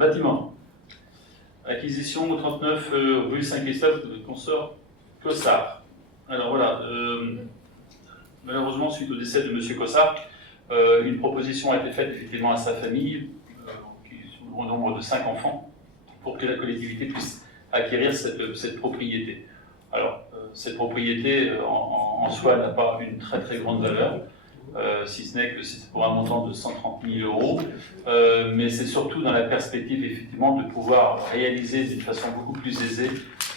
Bâtiment. Acquisition au 39 rue Saint-Christophe de Consort Cossard. Alors voilà, malheureusement, suite au décès de M. Cossard, une proposition a été faite effectivement à sa famille, qui est au nombre de 5 enfants, pour que la collectivité puisse acquérir cette propriété. Alors, cette propriété en soi n'a pas une très très grande valeur, si ce n'est que c'est pour un montant de 130 000 €, mais c'est surtout dans la perspective effectivement de pouvoir réaliser d'une façon beaucoup plus aisée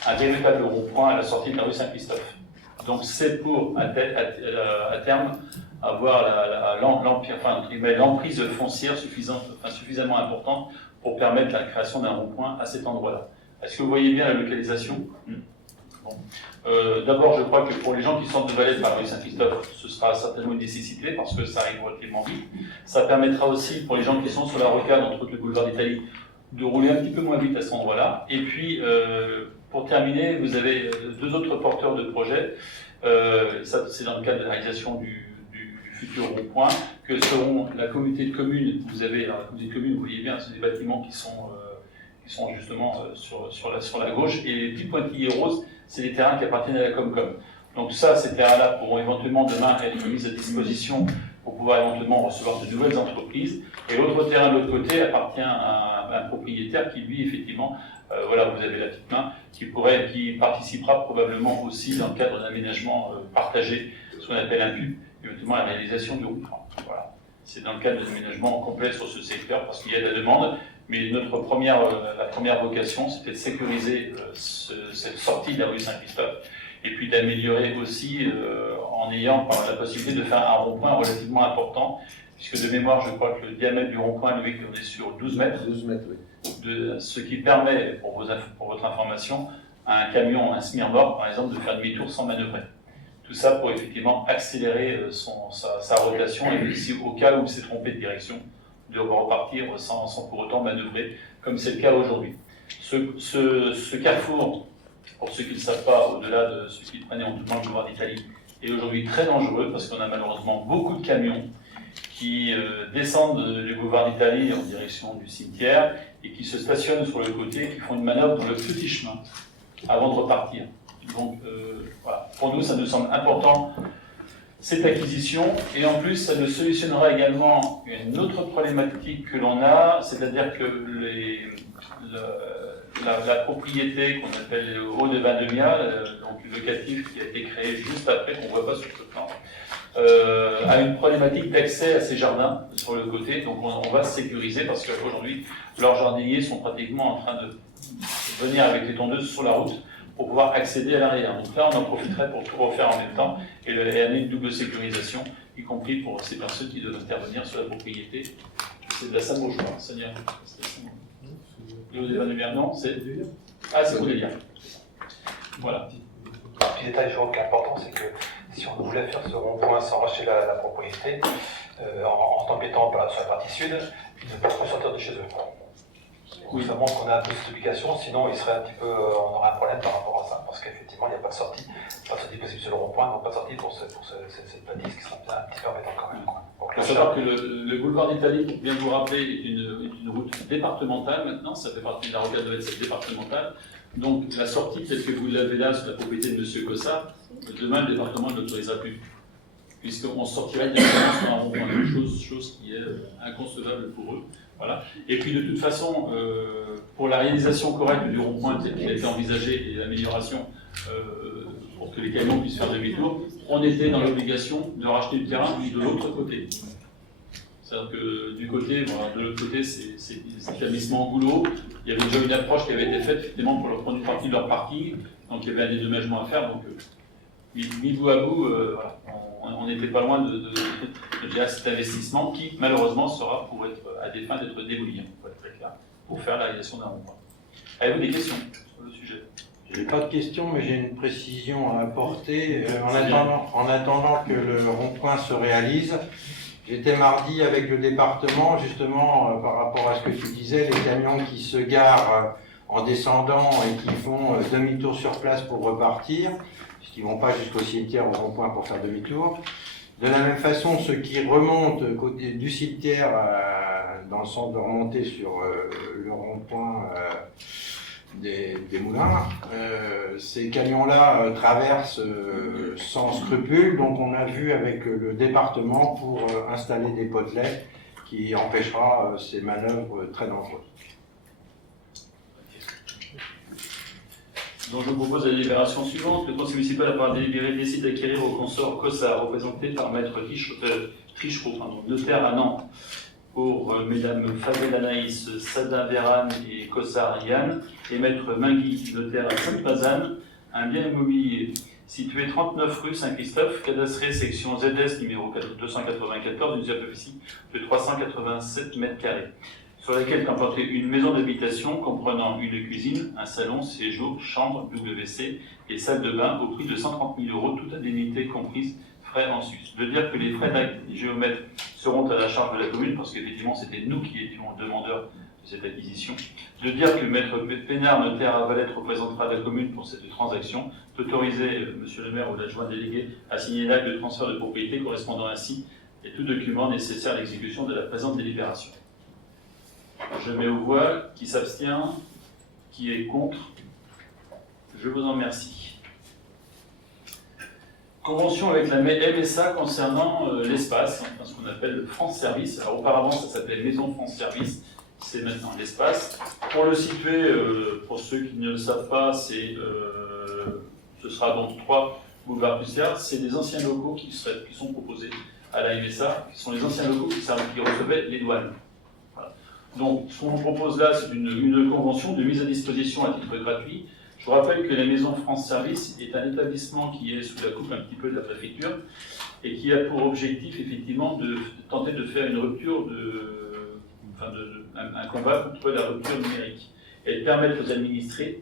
un véritable rond-point à la sortie de la rue Saint-Christophe. Donc c'est pour à terme avoir l'emprise foncière suffisamment importante pour permettre la création d'un rond-point à cet endroit-là. Est-ce que vous voyez bien la localisation? Bon. D'abord, je crois que pour les gens qui sortent de Valette par la rue Saint-Christophe, ce sera certainement une nécessité parce que ça arrive relativement vite. Ça permettra aussi pour les gens qui sont sur la rocade entre le boulevard d'Italie de rouler un petit peu moins vite à cet endroit-là. Et puis, pour terminer, vous avez 2 autres porteurs de projets. Ça, c'est dans le cadre de la réalisation du futur rond-point, que seront la communauté de communes. Vous avez la communauté de communes, vous voyez bien, c'est des bâtiments qui sont justement sur la gauche, et les petits pointillés roses, c'est des terrains qui appartiennent à la Comcom. Donc ça, ces terrains-là pourront éventuellement demain être mis à disposition pour pouvoir éventuellement recevoir de nouvelles entreprises. Et l'autre terrain de l'autre côté appartient à un propriétaire qui, lui, effectivement, voilà, vous avez la petite main, qui participera probablement aussi dans le cadre d'un aménagement partagé, ce qu'on appelle un PUP, éventuellement la réalisation du rond-point. Voilà. C'est dans le cadre d'un aménagement complet sur ce secteur parce qu'il y a de la demande. Mais la première vocation, c'était de sécuriser cette sortie de la rue Saint-Christophe et puis d'améliorer aussi en ayant la possibilité de faire un rond-point relativement important, puisque de mémoire, je crois que le diamètre du rond-point, Loïc, on est sur 12 mètres. 12 mètres, oui. Ce qui permet, pour votre information, à un camion, un Smirnoff, par exemple, de faire demi-tour sans manœuvrer. Tout ça pour effectivement accélérer sa rotation et aussi au cas où il s'est trompé de direction, de repartir sans pour autant manœuvrer, comme c'est le cas aujourd'hui. Ce carrefour, pour ceux qui ne le savent pas, au-delà de ceux qui prenaient en tout temps le boulevard d'Italie, est aujourd'hui très dangereux parce qu'on a malheureusement beaucoup de camions qui descendent du boulevard d'Italie en direction du cimetière et qui se stationnent sur le côté et qui font une manœuvre dans le petit chemin avant de repartir. Donc voilà, pour nous, ça nous semble important cette acquisition, et en plus, ça nous solutionnera également une autre problématique que l'on a, c'est-à-dire que la propriété qu'on appelle le Haut de Vendemia, donc locatif qui a été créé juste après, qu'on ne voit pas sur ce plan, a une problématique d'accès à ces jardins sur le côté, donc on va se sécuriser parce qu'aujourd'hui, leurs jardiniers sont pratiquement en train de venir avec les tondeuses sur la route pour pouvoir accéder à l'arrière. Donc là, on en profiterait pour tout refaire en même temps et amener une double sécurisation, y compris pour ces personnes qui doivent intervenir sur la propriété. C'est de la Samo, je crois, Seigneur. Le Haut des Vendemia, non, c'est... Ah, c'est Oudélia. Voilà. Un petit détail, je crois que l'important, c'est que si on voulait faire ce rond-point sans racheter la propriété, en s'embêtant sur la partie sud, ils ne peuvent pas sortir de chez eux. Oui. Ça montre qu'on a un peu cette obligation, sinon il serait un petit peu, on aurait un problème par rapport à ça, parce qu'effectivement il n'y a pas de sortie possible sur le rond-point, donc pas de sortie pour cette bâtisse qui serait un petit peu embêtant quand même. Il faut savoir que le boulevard d'Italie, pour bien vous rappeler, est une route départementale maintenant, ça fait partie de la rocade de cette départementale. Donc la sortie telle que vous l'avez là sur la propriété de M. Cossard, demain le département ne l'autorisera plus, puisqu'on sortirait directement sur un rond-point, chose qui est inconcevable pour eux. Voilà. Et puis de toute façon, pour la réalisation correcte du rond-point tel qu'il a été envisagé et l'amélioration pour que les camions puissent faire demi-tour, on était dans l'obligation de racheter du terrain de l'autre côté. C'est-à-dire que du côté, voilà, de l'autre côté, c'est l'établissement Goulot. Il y avait déjà une approche qui avait été faite effectivement pour leur prendre une partie de leur parking, donc il y avait un dédommagement à faire. Donc mis bout à bout, voilà, on n'était pas loin de cet investissement qui malheureusement sera pour être à des fins d'être démoli, pour être très clair, pour faire la réalisation d'un rond-point. Avez-vous des questions sur le sujet? Je n'ai pas de questions, mais j'ai une précision à apporter. En attendant que le rond-point se réalise, j'étais mardi avec le département, justement, par rapport à ce que tu disais, les camions qui se garent en descendant et qui font demi-tour sur place pour repartir, puisqu'ils ne vont pas jusqu'au cimetière, au rond-point pour faire demi-tour. De la même façon, ceux qui remontent côté du cimetière dans le sens de remonter sur le rond-point des Moulins. Ces camions-là traversent sans scrupule, donc on a vu avec le département pour installer des potelets qui empêchera ces manœuvres très dangereuses. Donc je vous propose la délibération suivante. Le conseil municipal, à part délibéré, décide d'acquérir au consort COSA, représenté par maître Trichereau, notaire à Nantes, pour mesdames Favel Anaïs, Sada Véran et Kossar Yann, et maître Mingui, notaire à Sainte-Mazanne, un bien immobilier situé 39 rue Saint-Christophe, cadastré section ZS numéro 294, d'une superficie de 387 m², sur laquelle est implantée une maison d'habitation comprenant une cuisine, un salon, séjour, chambre, WC et salle de bain au prix de 130 000 €, toute indemnité comprise, frais en sus. De dire que les frais d'acte géomètre seront à la charge de la commune, parce qu'effectivement c'était nous qui étions demandeurs de cette acquisition. De dire que maître Pénard, notaire à Valette, représentera la commune pour cette transaction, d'autoriser monsieur le maire ou l'adjoint délégué à signer l'acte de transfert de propriété correspondant ainsi et tout document nécessaire à l'exécution de la présente délibération. Je mets aux voix. Qui s'abstient? Qui est contre? Je vous en remercie. Convention avec la MSA concernant l'espace, enfin, ce qu'on appelle le France Service. Alors auparavant ça s'appelait Maison France Service, c'est maintenant l'espace. Pour le situer, pour ceux qui ne le savent pas, ce sera donc 3 boulevards Puciard. C'est des anciens locaux qui sont proposés à la MSA, qui sont les anciens locaux qui recevaient les douanes. Voilà. Donc ce qu'on vous propose là, c'est une convention de mise à disposition à titre gratuit. Je vous rappelle que la Maison France Service est un établissement qui est sous la coupe un petit peu de la préfecture et qui a pour objectif effectivement de tenter de faire une rupture, un combat contre la rupture numérique et de permettre aux administrés,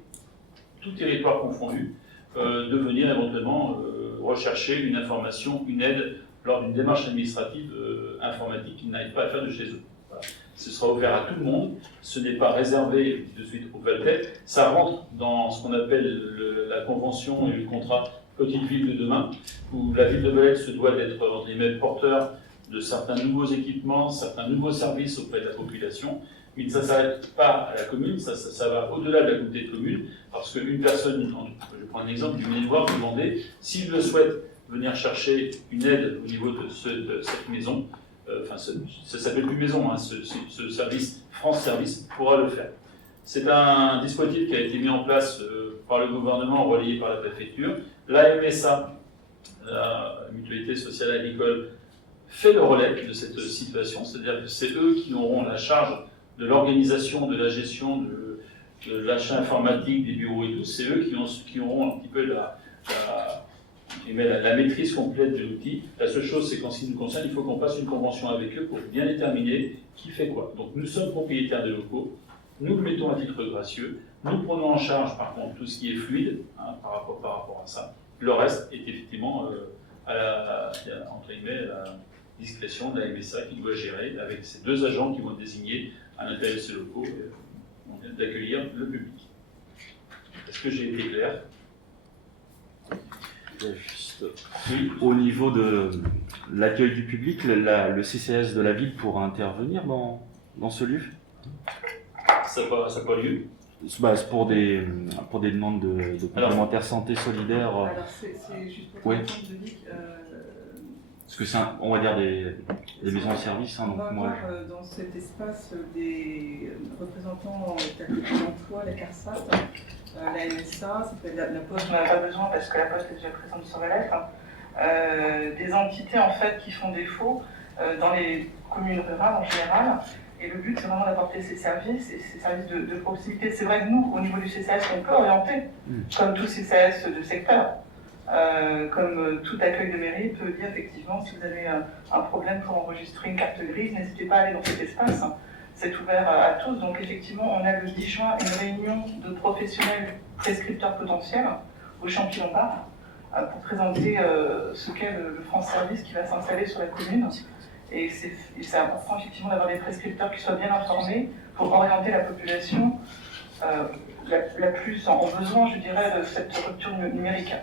tout territoire confondu, de venir éventuellement rechercher une information, une aide lors d'une démarche administrative informatique qu'ils n'arrivent pas à faire de chez eux. Voilà. Ce sera ouvert à tout le monde, ce n'est pas réservé de suite aux Valtais, ça rentre dans ce qu'on appelle la convention et le contrat Petite Ville de demain, où la ville de Valette se doit d'être entre guillemets porteur de certains nouveaux équipements, certains nouveaux services auprès de la population, mais ça ne s'arrête pas à la commune, ça va au-delà de la communauté de communes, parce qu'une personne, je prends un exemple, du Maine-Loire, vous demandez, s'il le souhaite, venir chercher une aide au niveau de cette maison, ça s'appelle plus maison, hein, ce service, France Service, pourra le faire. C'est un dispositif qui a été mis en place par le gouvernement, relayé par la préfecture. La MSA, la Mutualité Sociale Agricole, fait le relais de cette situation, c'est-à-dire que c'est eux qui auront la charge de l'organisation, de la gestion, de l'achat informatique, des bureaux et tout, c'est eux qui auront un petit peu la maîtrise complète de l'outil. La seule chose, c'est qu'en ce qui nous concerne, il faut qu'on passe une convention avec eux pour bien déterminer qui fait quoi. Donc nous sommes propriétaires des locaux, nous le mettons à titre gracieux, nous prenons en charge par contre tout ce qui est fluide par rapport à ça. Le reste est effectivement à la discrétion de la MSA qui doit gérer avec ces 2 agents qui vont être désignés à l'intérieur de ces locaux d'accueillir le public. Est-ce que j'ai été clair? Juste, oui. Au niveau de l'accueil du public, le CCAS de la ville pourra intervenir dans ce lieu? Ça n'a pas lieu. C'est pour des demandes de complémentaire santé solidaire. Alors c'est juste pour comprendre, Denis. Parce que c'est, on va dire, des maisons de service. On va avoir dans cet espace des représentants tels que l'emploi, la CARSAT, la MSA, la Poste, on n'en a pas besoin parce que la Poste est déjà présente sur la lettre, des entités en fait qui font défaut dans les communes rurales en général. Et le but, c'est vraiment d'apporter ces services de proximité. C'est vrai que nous, au niveau du CCAS, on peut orienter, comme tout CCAS de secteur. Comme tout accueil de mairie peut dire effectivement, si vous avez un problème pour enregistrer une carte grise, n'hésitez pas à aller dans cet espace. C'est ouvert à tous. Donc effectivement, on a le 10 juin une réunion de professionnels prescripteurs potentiels au Champy-Lombard pour présenter ce qu'est le France Service qui va s'installer sur la commune. Et c'est important effectivement d'avoir des prescripteurs qui soient bien informés pour orienter la population la plus en besoin, je dirais, de cette rupture numérique.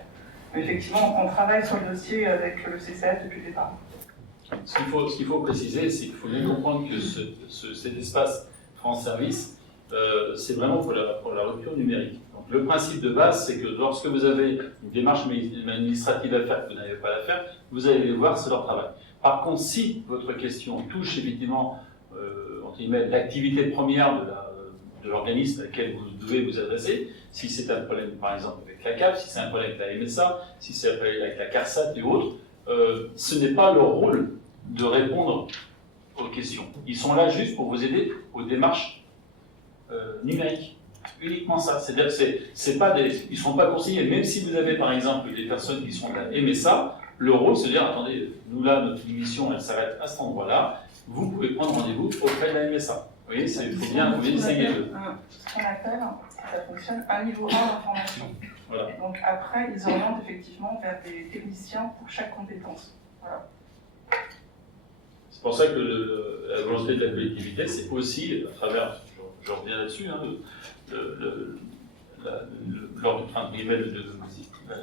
Mais effectivement, on travaille sur le dossier avec le CCAS depuis le départ. Ce qu'il faut préciser, c'est qu'il faut bien comprendre que cet espace France Service, c'est vraiment pour la rupture numérique. Donc, le principe de base, c'est que lorsque vous avez une démarche administrative à faire, que vous n'avez pas à faire, vous allez les voir, c'est leur travail. Par contre, si votre question touche effectivement entre guillemets, l'activité première de l'organisme à laquelle vous devez vous adresser, si c'est un problème par exemple avec la CAF, si c'est un problème avec la MSA, si c'est un problème avec la CARSAT et autres, ce n'est pas leur rôle de répondre aux questions. Ils sont là juste pour vous aider aux démarches numériques. Uniquement ça. C'est-à-dire ils ne sont pas conseillers. Même si vous avez par exemple des personnes qui sont de la MSA, le rôle c'est de dire attendez, nous là, notre mission elle s'arrête à cet endroit-là, vous pouvez prendre rendez-vous auprès de la MSA. Vous voyez, il faut bien distinguer deux. Ce qu'on appelle, ça fonctionne, un niveau 1 d'information. Voilà. Donc après, ils orientent effectivement vers des techniciens pour chaque compétence. Voilà. C'est pour ça que la volonté de la collectivité, c'est aussi, à travers, je reviens là-dessus, hein,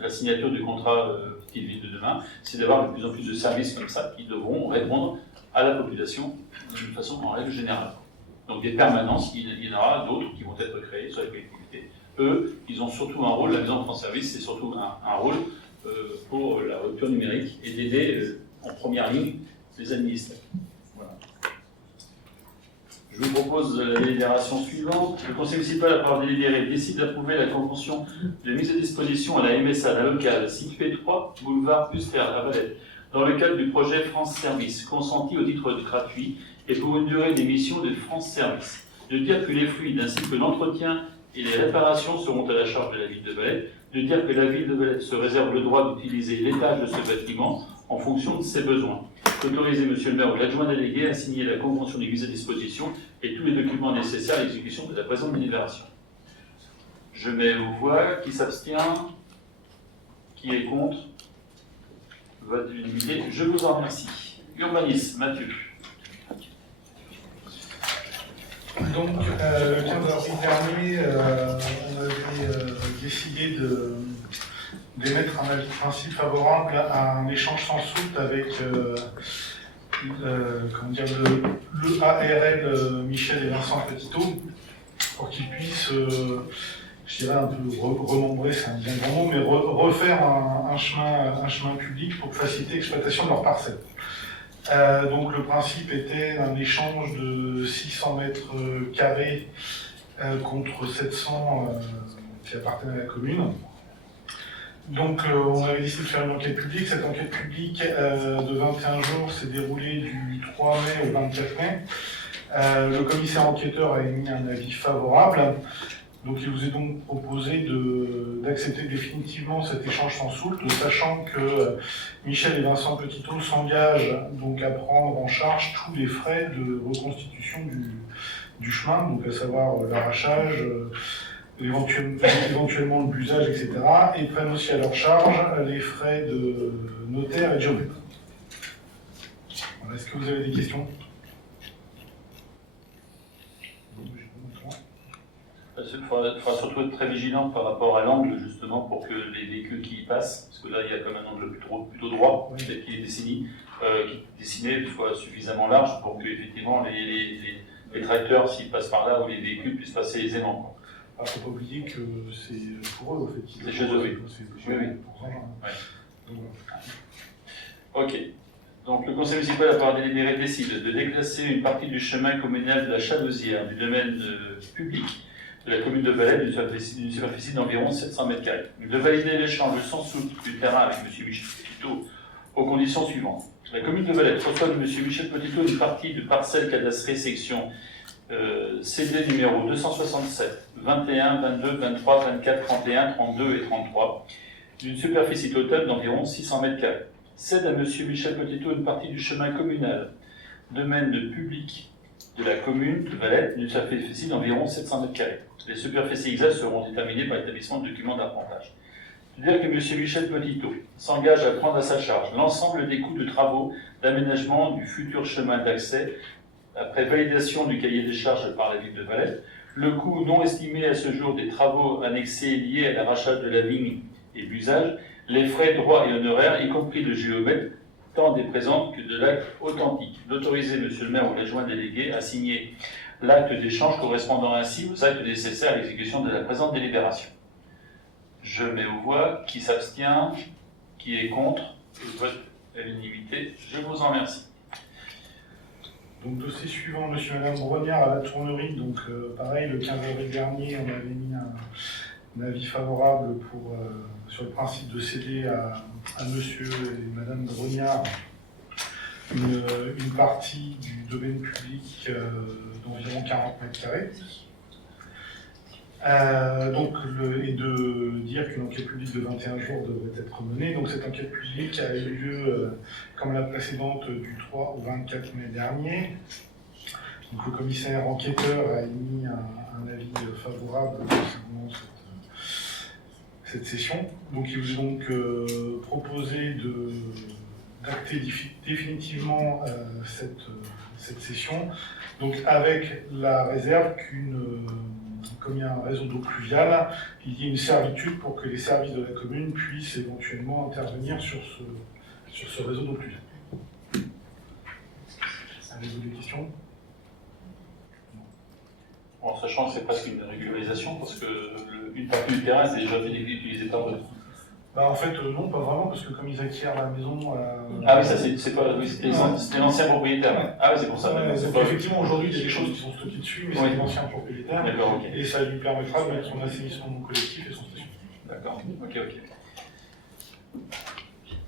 la signature du contrat Petite Ville de demain, c'est d'avoir de plus en plus de services comme ça qui devront répondre à la population d'une façon en règle générale. Donc des permanences, il y en aura d'autres qui vont être créées sur la collectivité. Eux, ils ont surtout un rôle, la Maison de France Service, c'est surtout un rôle pour la rupture numérique et d'aider en première ligne les administrés. Voilà. Je vous propose la délibération suivante. Le Conseil municipal, après avoir délibéré, décide d'approuver la convention de mise à disposition à la MSA, la locale, site P3, boulevard Puster, à Valette, dans le cadre du projet France Service, consenti au titre gratuit et pour une durée d'émission de France Service. De dire que les fluides ainsi que l'entretien et les réparations seront à la charge de la ville de Valette. De dire que la ville de Valette se réserve le droit d'utiliser l'étage de ce bâtiment en fonction de ses besoins. D'autoriser Monsieur le maire ou l'adjoint délégué à signer la convention de mise à disposition et tous les documents nécessaires à l'exécution de la présente délibération. Je mets aux voix. Qui s'abstient? Qui est contre? Vote d'unanimité. Je vous en remercie. Urbanisme, Mathieu. Donc, le 15 avril dernier, on avait décidé d'émettre un avis de principe favorable à un échange sans soute avec le ARL Michel et Vincent Petitot, pour qu'ils puissent, je dirais un peu remembrer, c'est un bien grand mot, mais refaire un chemin public pour faciliter l'exploitation de leurs parcelles. Donc le principe était un échange de 600 mètres carrés contre 700 qui appartenaient à la commune. Donc on avait décidé de faire une enquête publique. Cette enquête publique de 21 jours s'est déroulée du 3 mai au 24 mai. Le commissaire enquêteur a émis un avis favorable. Donc il vous est donc proposé d'accepter définitivement cet échange sans soute, sachant que Michel et Vincent Petitot s'engagent donc à prendre en charge tous les frais de reconstitution du chemin, donc à savoir l'arrachage, éventuellement le busage, etc. Et prennent aussi à leur charge les frais de notaire et de géomètre. Voilà, est-ce que vous avez des questions ? Il faudra surtout être très vigilant par rapport à l'angle, justement, pour que les véhicules qui y passent, parce que là, il y a comme un angle plutôt droit, qui est dessiné soit suffisamment large pour que, effectivement, les tracteurs, s'ils passent par là, ou les véhicules puissent passer aisément. Il ne faut pas oublier que c'est pour eux, en fait. C'est chez eux, oui. Ok. Donc, le Conseil municipal, après avoir délibéré, décide de déclasser une partie du chemin communal de la Chalosière, du domaine public de la commune de Valette, d'une superficie d'environ 700 m². De valider l'échange sans soute du terrain avec M. Michel Petitot aux conditions suivantes. La commune de Valette reçoit de M. Michel Petitot une partie de parcelle cadastrée section CD numéro 267, 21, 22, 23, 24, 31, 32 et 33, d'une superficie totale d'environ 600 m². Cède à M. Michel Petitot une partie du chemin communal, domaine de public de la commune de Valette, d'une superficie d'environ 700 m². Les superficies exactes seront déterminées par l'établissement de documents d'appontage. C'est-à-dire que M. Michel Petitot s'engage à prendre à sa charge l'ensemble des coûts de travaux d'aménagement du futur chemin d'accès après validation du cahier des charges par la ville de Valette, le coût non estimé à ce jour des travaux annexés liés à l'arrachage de la vigne et l'usage, les frais, droits et honoraires, y compris le géomètre, tant des présentes que de l'acte authentique. D'autoriser monsieur le maire ou l'adjoint délégué à signer l'acte d'échange correspondant ainsi aux actes nécessaires à l'exécution de la présente délibération. Je mets aux voix. Qui s'abstient? Qui est contre? Je vote à l'unanimité. Je vous en remercie. Donc dossier suivant, monsieur et madame Brognard à la Tournerie. Donc pareil, le 15 avril dernier, on avait mis un avis favorable sur le principe de céder à monsieur et madame Brognard une partie du domaine public d'environ 40 mètres carrés. Et de dire qu'une enquête publique de 21 jours devrait être menée. Donc cette enquête publique a eu lieu, comme la précédente, du 3 au 24 mai dernier. Donc le commissaire enquêteur a émis un avis favorable concernant cette session. Donc il vous est donc proposé d'acter définitivement cette session, donc avec la réserve comme il y a un réseau d'eau pluviale, il y a une servitude pour que les services de la commune puissent éventuellement intervenir sur ce réseau d'eau pluviale. Avez-vous des questions? En sachant que c'est presque une régularisation, parce que une partie du terrain c'est déjà utilisé par eux. En fait, non, pas vraiment, parce que comme ils acquièrent la maison... Ah oui, ça c'est pas... Oui, c'était l'ancien propriétaire. Ouais. Ah oui, c'est pour ça. Effectivement, aujourd'hui, il y a des choses qui sont stockées dessus, mais c'est l'ancien propriétaire. D'accord, ok. Et ça lui permettra de mettre son assainissement collectif et son station. D'accord, ok.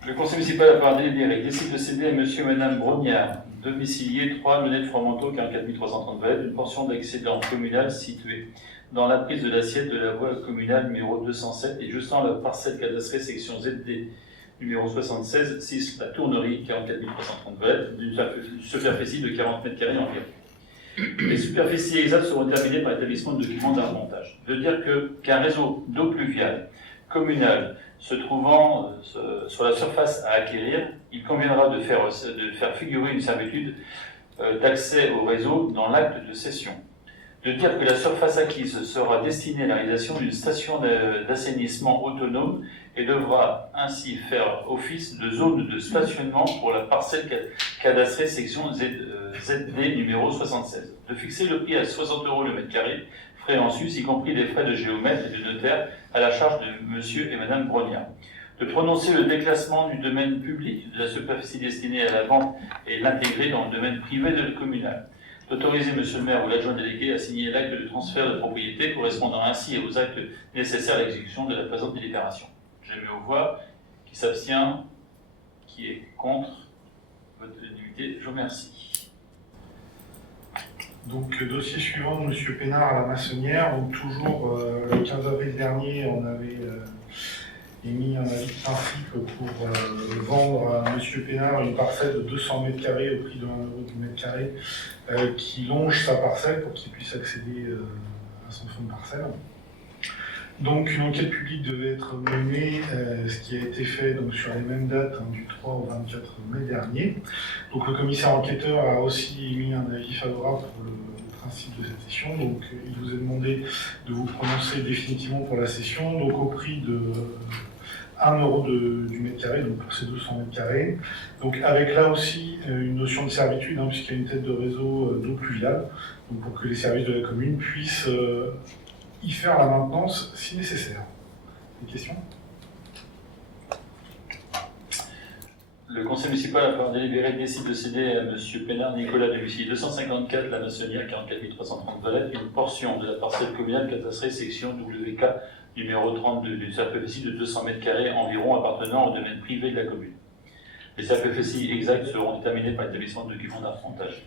Le conseil municipal a par délibéré décide de céder à monsieur et madame Brognard, domiciliés 3 Lunette Fromenteau, 44 330 Valette, une portion d'excédent communal située dans la prise de l'assiette de la voie communale numéro 207 et justant la parcelle cadastrée section ZD numéro 76, 6 la Tournerie, 44 330 Valette, d'une superficie de 40 mètres carrés environ. Les superficies exactes seront déterminées par l'établissement de documents d'arpentage. De dire qu'un réseau d'eau pluviale communale se trouvant sur la surface à acquérir, il conviendra de faire figurer une servitude d'accès au réseau dans l'acte de cession. De dire que la surface acquise sera destinée à la réalisation d'une station d'assainissement autonome et devra ainsi faire office de zone de stationnement pour la parcelle cadastrée section ZD numéro 76. De fixer le prix à 60 € le mètre carré, frais en sus, y compris des frais de géomètre et de notaire à la charge de monsieur et madame Brognard. De prononcer le déclassement du domaine public de la superficie destinée à la vente et l'intégrer dans le domaine privé de communal. D'autoriser monsieur le maire ou l'adjoint délégué à signer l'acte de transfert de propriété correspondant ainsi aux actes nécessaires à l'exécution de la présente délibération. Je mets aux voix. Qui s'abstient? Qui est contre? Vote de l'unanimité. Je vous remercie. Donc, dossier suivant, monsieur Pénard à la Maçonnière. Donc, toujours le 15 avril dernier, on avait émis un avis de principe pour vendre à monsieur Pénard une parcelle de 200 mètres carrés au prix de 1 € du mètre carré qui longe sa parcelle pour qu'il puisse accéder à son fonds de parcelle. Donc, une enquête publique devait être menée, ce qui a été fait donc, sur les mêmes dates, du 3 au 24 mai dernier. Donc, le commissaire enquêteur a aussi émis un avis favorable pour le principe de cette session. Donc, il vous est demandé de vous prononcer définitivement pour la session, donc au prix de 1 € du mètre carré, donc pour ces 200 mètres carrés. Donc, avec là aussi une notion de servitude, puisqu'il y a une tête de réseau d'eau pluviale, donc pour que les services de la commune puissent y faire la maintenance si nécessaire. Des questions? Le conseil municipal a par délibéré décide de céder à M. Pénard Nicolas domicile 254 la Maçonnière 44 330 Valette une portion de la parcelle communale cadastrée section WK numéro 32 d'une superficie de 200 mètres carrés environ appartenant au domaine privé de la commune. Les superficies exactes seront déterminées par l'établissement de documents d'arpentage.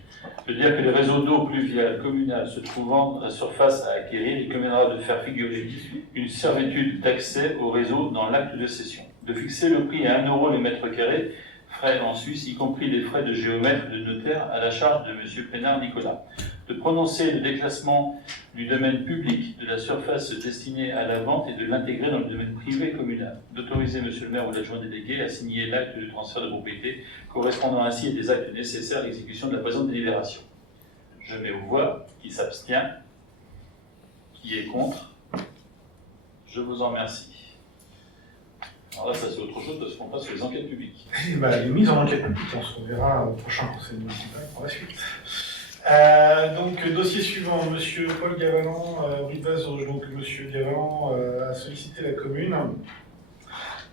De dire que le réseau d'eau pluviale communale se trouvant dans la surface à acquérir, il conviendra de faire figurer une servitude d'accès au réseau dans l'acte de cession. De fixer le prix à 1 € le mètre carré, frais en Suisse, y compris les frais de géomètre et de notaire à la charge de M. Pénard Nicolas. De prononcer le déclassement du domaine public de la surface destinée à la vente et de l'intégrer dans le domaine privé communal. D'autoriser M. le maire ou l'adjoint délégué à signer l'acte de transfert de propriété correspondant ainsi à des actes nécessaires à l'exécution de la présente délibération. Je mets aux voix. Qui s'abstient? Qui est contre? Je vous en remercie. Alors là, ça c'est autre chose parce qu'on passe sur les enquêtes publiques. Et les mises en enquête publique, on se reverra au prochain conseil municipal pour la suite. Donc, dossier suivant, monsieur Paul Gavalan, rue de Vazauge. Donc, monsieur Gavalan a sollicité la commune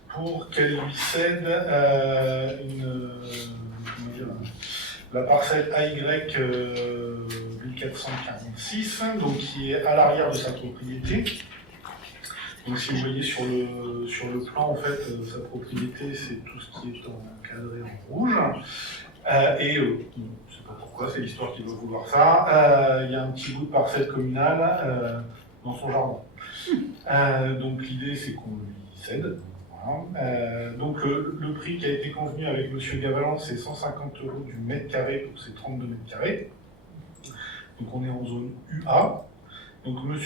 pour qu'elle lui cède la parcelle AY 1446, donc qui est à l'arrière de sa propriété. Donc si vous voyez sur le plan, en fait, sa propriété, c'est tout ce qui est encadré en rouge. Je ne sais pas pourquoi, c'est l'histoire qui veut vouloir ça. Il y a un petit bout de parcelle communale dans son jardin. Donc l'idée, c'est qu'on lui cède. Voilà. Donc le prix qui a été convenu avec M. Gavalan, c'est 150 € du mètre carré pour ces 32 mètres carrés. Donc on est en zone UA. Donc M.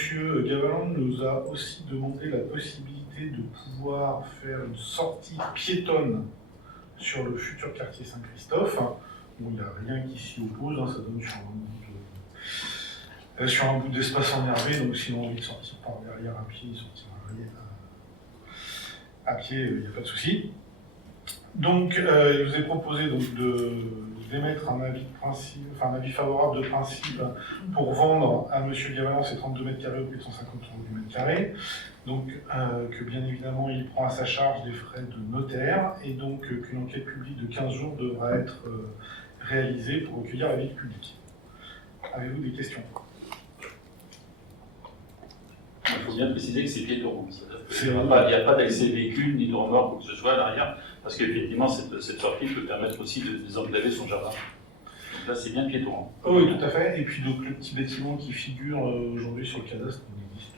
Gavalan nous a aussi demandé la possibilité de pouvoir faire une sortie piétonne sur le futur quartier Saint-Christophe. Bon, il n'y a rien qui s'y oppose, hein, ça donne sur un bout d'espace ennervé, donc si on a envie de sortir par derrière à pied, il sortira à pied, il n'y a pas de souci. Donc il vous est proposé donc, d'émettre un avis favorable de principe pour vendre à M. Gavalan ses 32 mètres carrés au prix de 150 € du mètre carré. Donc que bien évidemment il prend à sa charge des frais de notaire et donc qu'une enquête publique de 15 jours devra être réalisée pour recueillir l'avis du public. Avez-vous des questions? Il faut bien préciser que c'est piéton. Il n'y a pas d'accès véhicule ni de remorque ou que ce soit à l'arrière, parce qu'effectivement cette sortie peut permettre aussi de désenclaver son jardin. Donc là c'est bien piéton. Hein. Oh, oui, tout à fait. Et puis donc le petit bâtiment qui figure aujourd'hui sur le cadastre existe.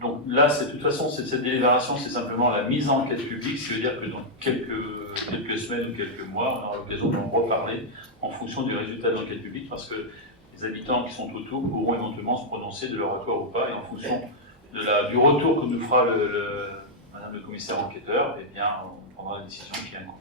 Donc là, de toute façon, cette délibération, c'est simplement la mise en enquête publique, ce qui veut dire que dans quelques semaines ou quelques mois, on aura l'occasion d'en reparler en fonction du résultat de l'enquête publique, parce que les habitants qui sont autour pourront éventuellement se prononcer de leur accord ou pas, et en fonction du retour que nous fera Madame le commissaire enquêteur, eh bien, on prendra la décision qui incombe.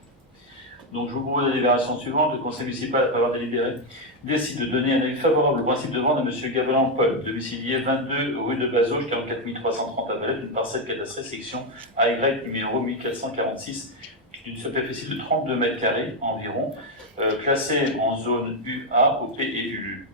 Donc je vous propose la délibération suivante. Le conseil municipal, après avoir délibéré, décide de donner un avis favorable au principe de vente à M. Gavalan Paul, domicilié 22 rue de Vazauge, 44 330 à Valette, d'une parcelle cadastrée section AY numéro 1446, d'une superficie de 32 mètres carrés environ, classée en zone UA, OP et ULU.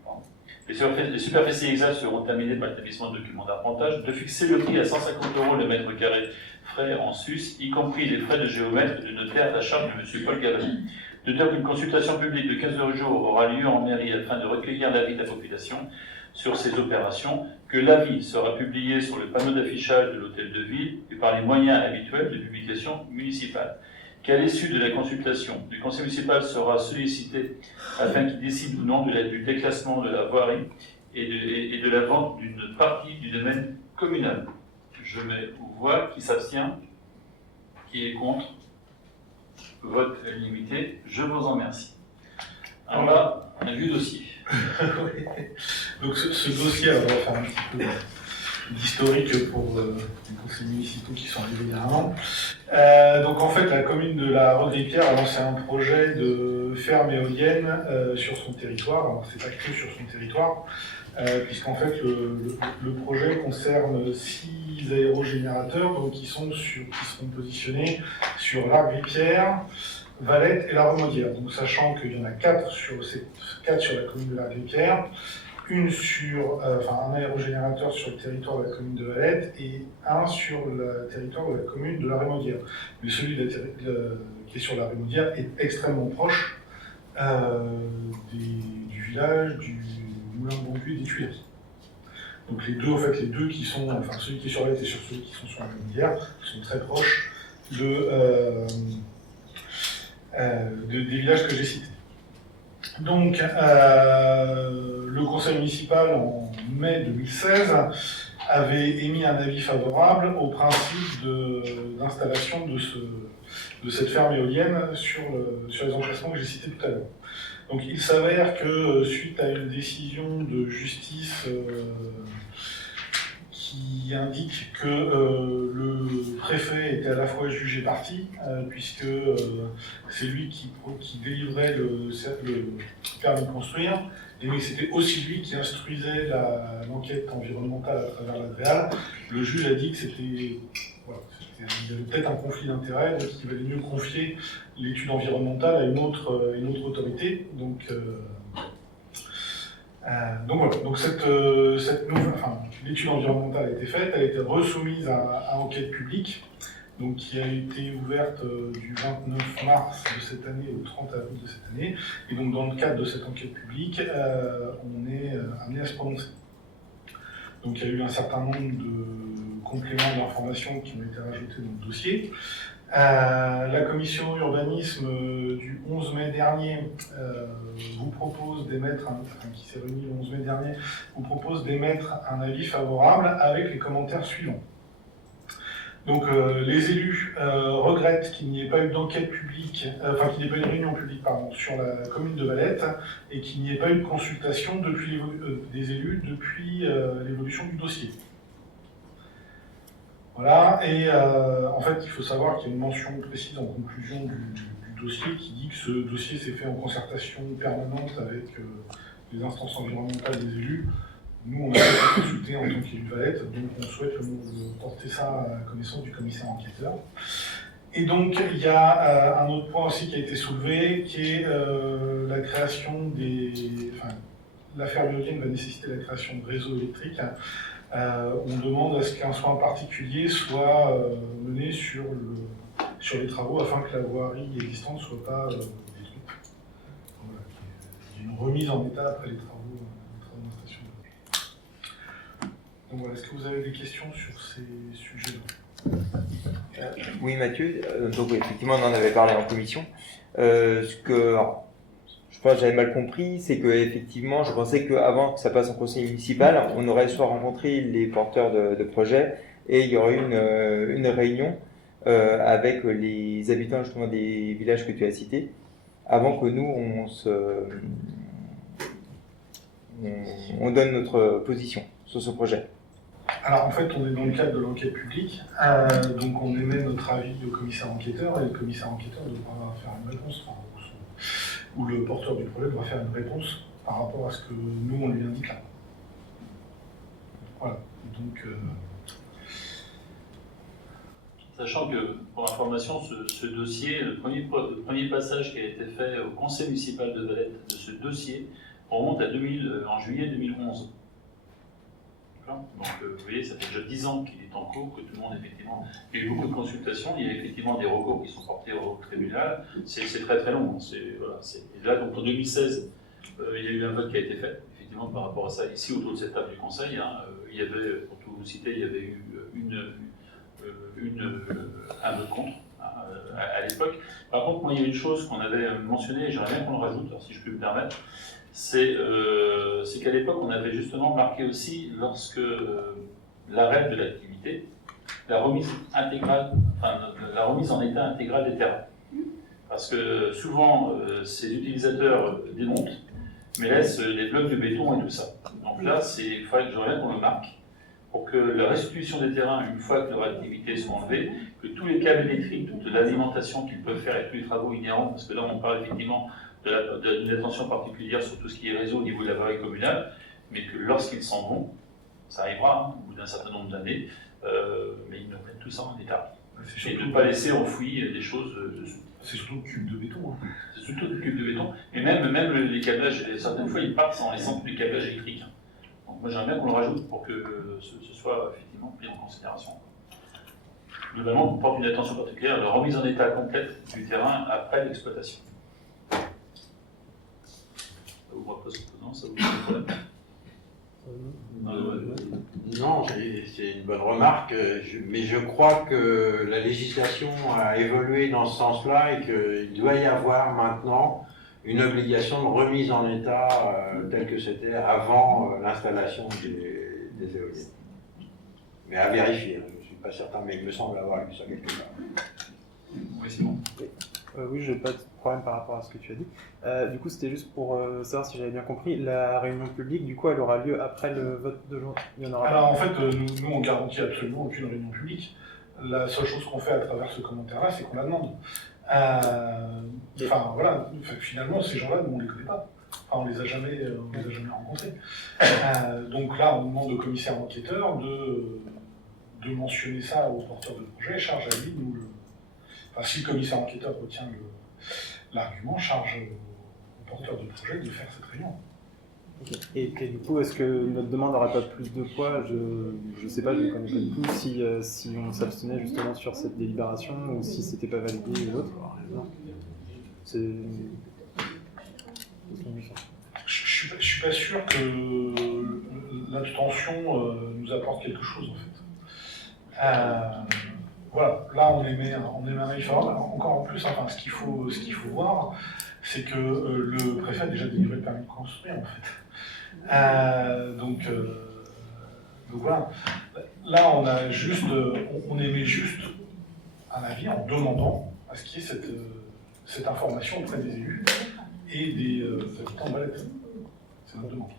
Les superficies exactes seront terminées par l'établissement de documents d'arpentage, de fixer le prix à 150 € le mètre carré, frais en sus, y compris les frais de géomètre et de notaire à la charge de M. Paul Gavalan. De dire qu'une consultation publique de 15 € jour aura lieu en mairie afin de recueillir l'avis de la population sur ces opérations, que l'avis sera publié sur le panneau d'affichage de l'hôtel de ville et par les moyens habituels de publication municipale. Qu'à l'issue de la consultation, le conseil municipal sera sollicité afin qu'il décide ou non du déclassement de la voirie et de la vente d'une partie du domaine communal. Je mets aux voix. Qui s'abstient, qui est contre, vote à l'unanimité. Je vous en remercie. Alors là, on a vu le dossier. Donc ce dossier, on va faire un petit peu d'historique pour les conseils municipaux qui sont arrivés il y a un an. Donc en fait, la commune de la Rodrigue-Pierre a lancé un projet de ferme éolienne sur son territoire. Alors c'est pas que sur son territoire, puisqu'en fait le projet concerne 6 aérogénérateurs donc, qui seront positionnés sur l'Arc-Pierre, Valette et la Remaudière. Donc sachant qu'il y en a 4 sur la commune de l'Arc-Pierre, un aérogénérateur sur le territoire de la commune de Valette et un sur le territoire de la commune de la Remaudière. Mais celui qui est sur la Remaudière est extrêmement proche du village, du moulin de Bonduit et des Tuileries. Donc les deux qui sont, celui qui est sur Valette et celui qui sont sur la Remaudière, sont très proches des villages que j'ai cités. Donc, le conseil municipal, en mai 2016, avait émis un avis favorable au principe d'installation de cette ferme éolienne sur les emplacements que j'ai cités tout à l'heure. Donc, il s'avère que, suite à une décision de justice qui qui indique que le préfet était à la fois juge et partie, puisque c'est lui qui délivrait le permis de construire, et mais c'était aussi lui qui instruisait l'enquête environnementale à travers l'ADREAL. Le juge a dit que il y avait peut-être un conflit d'intérêts, donc il valait mieux confier l'étude environnementale à une autre autorité. Donc voilà, donc l'étude environnementale a été faite, elle a été resoumise à enquête publique, donc qui a été ouverte du 29 mars de cette année au 30 avril de cette année. Et donc dans le cadre de cette enquête publique, on est amené à se prononcer. Donc il y a eu un certain nombre de compléments d'informations qui ont été rajoutés dans le dossier. La commission urbanisme du 11 mai dernier vous propose d'émettre, qui s'est réunie le 11 mai dernier, vous propose d'émettre un avis favorable avec les commentaires suivants. Donc les élus regrettent qu'il n'y ait pas eu d'enquête publique, qu'il n'y ait pas eu de réunion publique sur la commune de Valette et qu'il n'y ait pas eu de consultation des élus depuis l'évolution du dossier. Voilà, et en fait il faut savoir qu'il y a une mention précise en conclusion du dossier qui dit que ce dossier s'est fait en concertation permanente avec les instances environnementales des élus. Nous, on a été consultés en tant qu'élus de Valette, donc on souhaite porter ça à la connaissance du commissaire enquêteur. Et donc, il y a un autre point aussi qui a été soulevé, qui est la création l'affaire biodienne va nécessiter la création de réseaux électriques. On demande à ce qu'un soin particulier soit mené sur les travaux afin que la voirie existante ne soit pas détruite. Voilà, il y a une remise en état après les travaux d'installation. Donc voilà, est-ce que vous avez des questions sur ces sujets-là? Oui, Mathieu, donc effectivement on en avait parlé en commission. Ce que je pense que j'avais mal compris, c'est que effectivement je pensais qu'avant que ça passe en conseil municipal, on aurait soit rencontré les porteurs de projets et il y aurait une réunion avec les habitants justement des villages que tu as cités, avant que nous on donne notre position sur ce projet. Alors en fait, on est dans le cadre de l'enquête publique, donc on émet notre avis au commissaire enquêteur, et le commissaire enquêteur devra faire une réponse, ou le porteur du projet devra faire une réponse par rapport à ce que nous on lui indique là. Voilà, donc... Sachant que, pour information, ce dossier, le premier passage qui a été fait au conseil municipal de Valette de ce dossier remonte en juillet 2011. Donc vous voyez, ça fait déjà 10 ans qu'il est en cours, que tout le monde, effectivement, il y a eu beaucoup de consultations, il y a effectivement des recours qui sont portés au tribunal, c'est très très long. Voilà, et là, donc en 2016, il y a eu un vote qui a été fait, effectivement, par rapport à ça. Ici, autour de cette table du conseil, il y avait, pour tout vous citer, il y avait eu un vote contre à l'époque. Par contre, moi, il y a une chose qu'on avait mentionnée, et j'aimerais bien qu'on le rajoute, alors, si je peux me permettre, c'est qu'à l'époque, on avait justement marqué aussi, lorsque l'arrêt de l'activité, la remise en état intégral des terrains. Parce que souvent, ces utilisateurs démontent, mais laissent les blocs de béton et tout ça. Donc là, il faudrait que j'aimerais bien qu'on le marque, pour que la restitution des terrains, une fois que leur activité soit enlevée, que tous les câbles électriques, toute l'alimentation qu'ils peuvent faire et tous les travaux inhérents, parce que là, on parle effectivement d'une attention particulière sur tout ce qui est réseau au niveau de la voirie communale, mais que lorsqu'ils s'en vont, ça arrivera au bout d'un certain nombre d'années, mais ils mettent tout ça en état. Et de ne pas laisser enfoui des choses dessous. C'est surtout le cube de béton. C'est surtout le cube de béton, et même les câblages, certaines fois ils partent en laissant du câblage électrique. Donc moi j'aimerais bien qu'on le rajoute pour que ce soit effectivement pris en considération. Globalement, on porte une attention particulière à la remise en état complète du terrain après l'exploitation. Ça vous repose non, ça vous pose problème? Non, c'est une bonne remarque, mais je crois que la législation a évolué dans ce sens-là et qu'il doit y avoir maintenant une obligation de remise en état telle que c'était avant l'installation des éoliennes. Mais à vérifier, je ne suis pas certain, mais il me semble avoir lu ça quelque part. Oui, c'est bon. Oui, je n'ai pas de problème par rapport à ce que tu as dit. Du coup, c'était juste pour savoir si j'avais bien compris. La réunion publique, du coup, elle aura lieu après le vote de juin. Il y en aura Alors en fait, nous on garantit absolument aucune réunion publique. La seule chose qu'on fait à travers ce commentaire-là, c'est qu'on la demande. Enfin voilà, finalement ces gens-là, nous on les connaît pas. Enfin, on les a jamais rencontrés. Donc là, on demande au commissaire enquêteur de mentionner ça au porteur de projet, charge à lui de nous le. Enfin, si le commissaire enquêteur retient l'argument, charge au porteur de projet de faire cette réunion. Okay. Et du coup, est-ce que notre demande n'aura pas plus de poids? Je sais pas, je ne connais pas du tout, si on s'abstenait justement sur cette délibération ou si c'était pas validé ou autre. Non. C'est... Je suis pas sûr que l'abstention nous apporte quelque chose en fait. Voilà, là on émet un avis favorable. Encore en plus, enfin, ce qu'il faut voir, c'est que le préfet a déjà délivré le permis de construire en fait. Donc voilà. Là on émet juste un avis en demandant à ce qu'il y ait cette information auprès des élus et des habitants de Valette. C'est notre demande.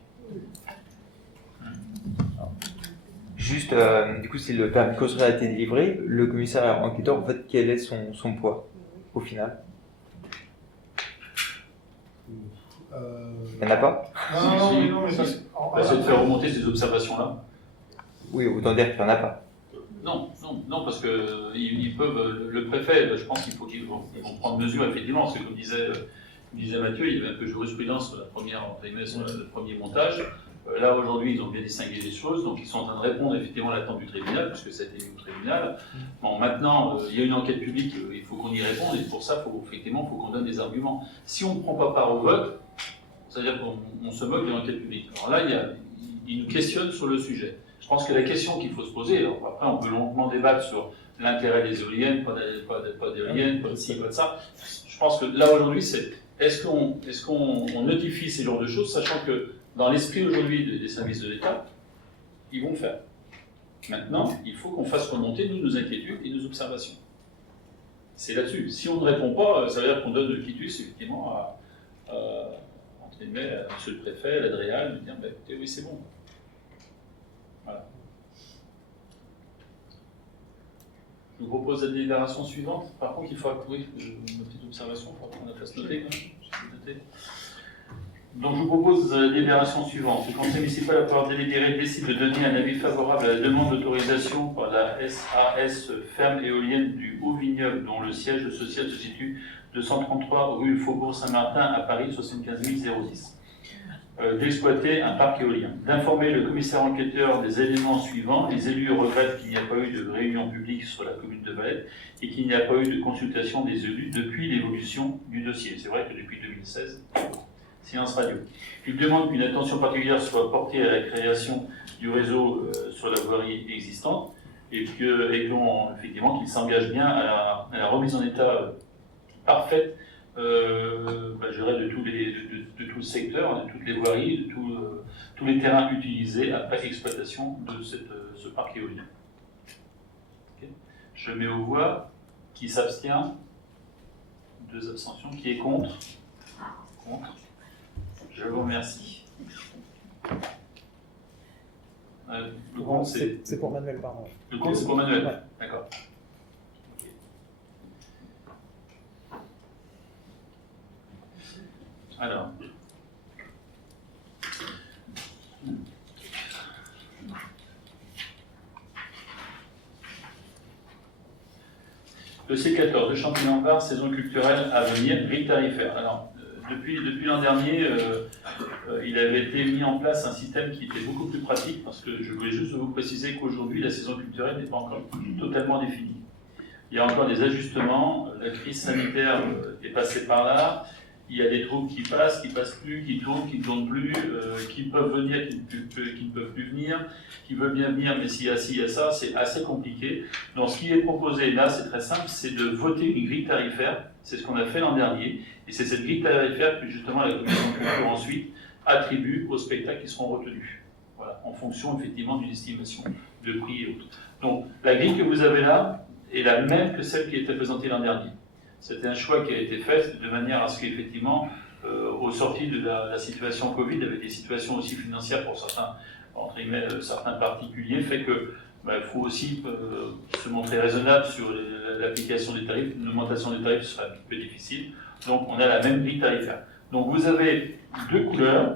Juste, du coup, si le permis de construire a été délivré, le commissaire enquêteur, en fait, quel est son poids au final? Il n'y en a pas? Non, mais ça, C'est de faire remonter ces observations-là. Oui, autant dire qu'il n'y en a pas. Non, parce que ils peuvent, le préfet, je pense qu'ils vont prendre mesure, effectivement, parce que comme disait Mathieu, il y avait un peu de jurisprudence sur le premier montage. Là, aujourd'hui, ils ont bien distingué les choses, donc ils sont en train de répondre effectivement à l'attente du tribunal, puisque c'était au tribunal. Bon, maintenant, il y a une enquête publique, il faut qu'on y réponde, et pour ça, il faut qu'on donne des arguments. Si on ne prend pas part au vote, c'est-à-dire qu'on se moque de l'enquête publique. Alors là, il nous questionne sur le sujet. Je pense que la question qu'il faut se poser, alors après on peut longuement débattre sur l'intérêt des éoliennes, pas d'éoliennes, pas de ci, pas de ça. Je pense que là aujourd'hui, c'est est-ce qu'on notifie ces genres de choses, sachant que dans l'esprit aujourd'hui des services de l'État, ils vont le faire. Maintenant, il faut qu'on fasse remonter nos inquiétudes et nos observations. C'est là-dessus. Si on ne répond pas, ça veut dire qu'on donne le quitus effectivement à monsieur le préfet, à l'Adréal, de dire écoutez, oui, c'est bon. Voilà. Je vous propose la délibération suivante. Par contre, il faut approuver une petite observation, il faudra qu'on la fasse noter. Donc, je vous propose la délibération suivante. Le conseil municipal, après avoir délibéré, décide de donner un avis favorable à la demande d'autorisation par la SAS Ferme éolienne du Haut-Vignoble, dont le siège social se situe 233 rue Faubourg Saint-Martin à Paris, 75 010. D'exploiter un parc éolien. D'informer le commissaire enquêteur des éléments suivants. Les élus regrettent qu'il n'y a pas eu de réunion publique sur la commune de Valette et qu'il n'y a pas eu de consultation des élus depuis l'évolution du dossier. C'est vrai que depuis 2016, silence radio. Il demande qu'une attention particulière soit portée à la création du réseau sur la voirie existante et effectivement qu'il s'engage bien à la remise en état parfaite je dirais de tout le secteur, de toutes les voiries, de tous les terrains utilisés après exploitation de ce parc éolien. Okay. Je mets aux voix. Qui s'abstient? 2 abstentions. Qui est contre? Contre. Je vous remercie. Le compte, c'est pour Manuel, pardon. Le compte, c'est pour Manuel. Ouais. D'accord. Alors, dossier 14, de Champignon-Var, saison culturelle à venir, grille tarifaire. Alors, depuis l'an dernier, il avait été mis en place un système qui était beaucoup plus pratique, parce que je voulais juste vous préciser qu'aujourd'hui, la saison culturelle n'est pas encore totalement définie. Il y a encore des ajustements, la crise sanitaire est passée par là. Il y a des troupes qui passent plus, qui ne tournent plus, qui peuvent venir, qui ne peuvent plus venir, qui veulent bien venir, mais s'il y a ci, il y a ça, c'est assez compliqué. Donc ce qui est proposé là, c'est très simple, c'est de voter une grille tarifaire, c'est ce qu'on a fait l'an dernier, et c'est cette grille tarifaire que justement la commission de culture ensuite attribue aux spectacles qui seront retenus. Voilà, en fonction effectivement d'une estimation de prix et autres. Donc la grille que vous avez là est la même que celle qui était présentée l'an dernier. C'était un choix qui a été fait de manière à ce qu'effectivement, au sorti de la situation Covid, avec des situations aussi financières pour certains, entre guillemets, certains particuliers, fait que faut aussi se montrer raisonnable sur l'application des tarifs. Une augmentation des tarifs sera un petit peu difficile. Donc on a la même grille tarifaire. Donc vous avez deux couleurs.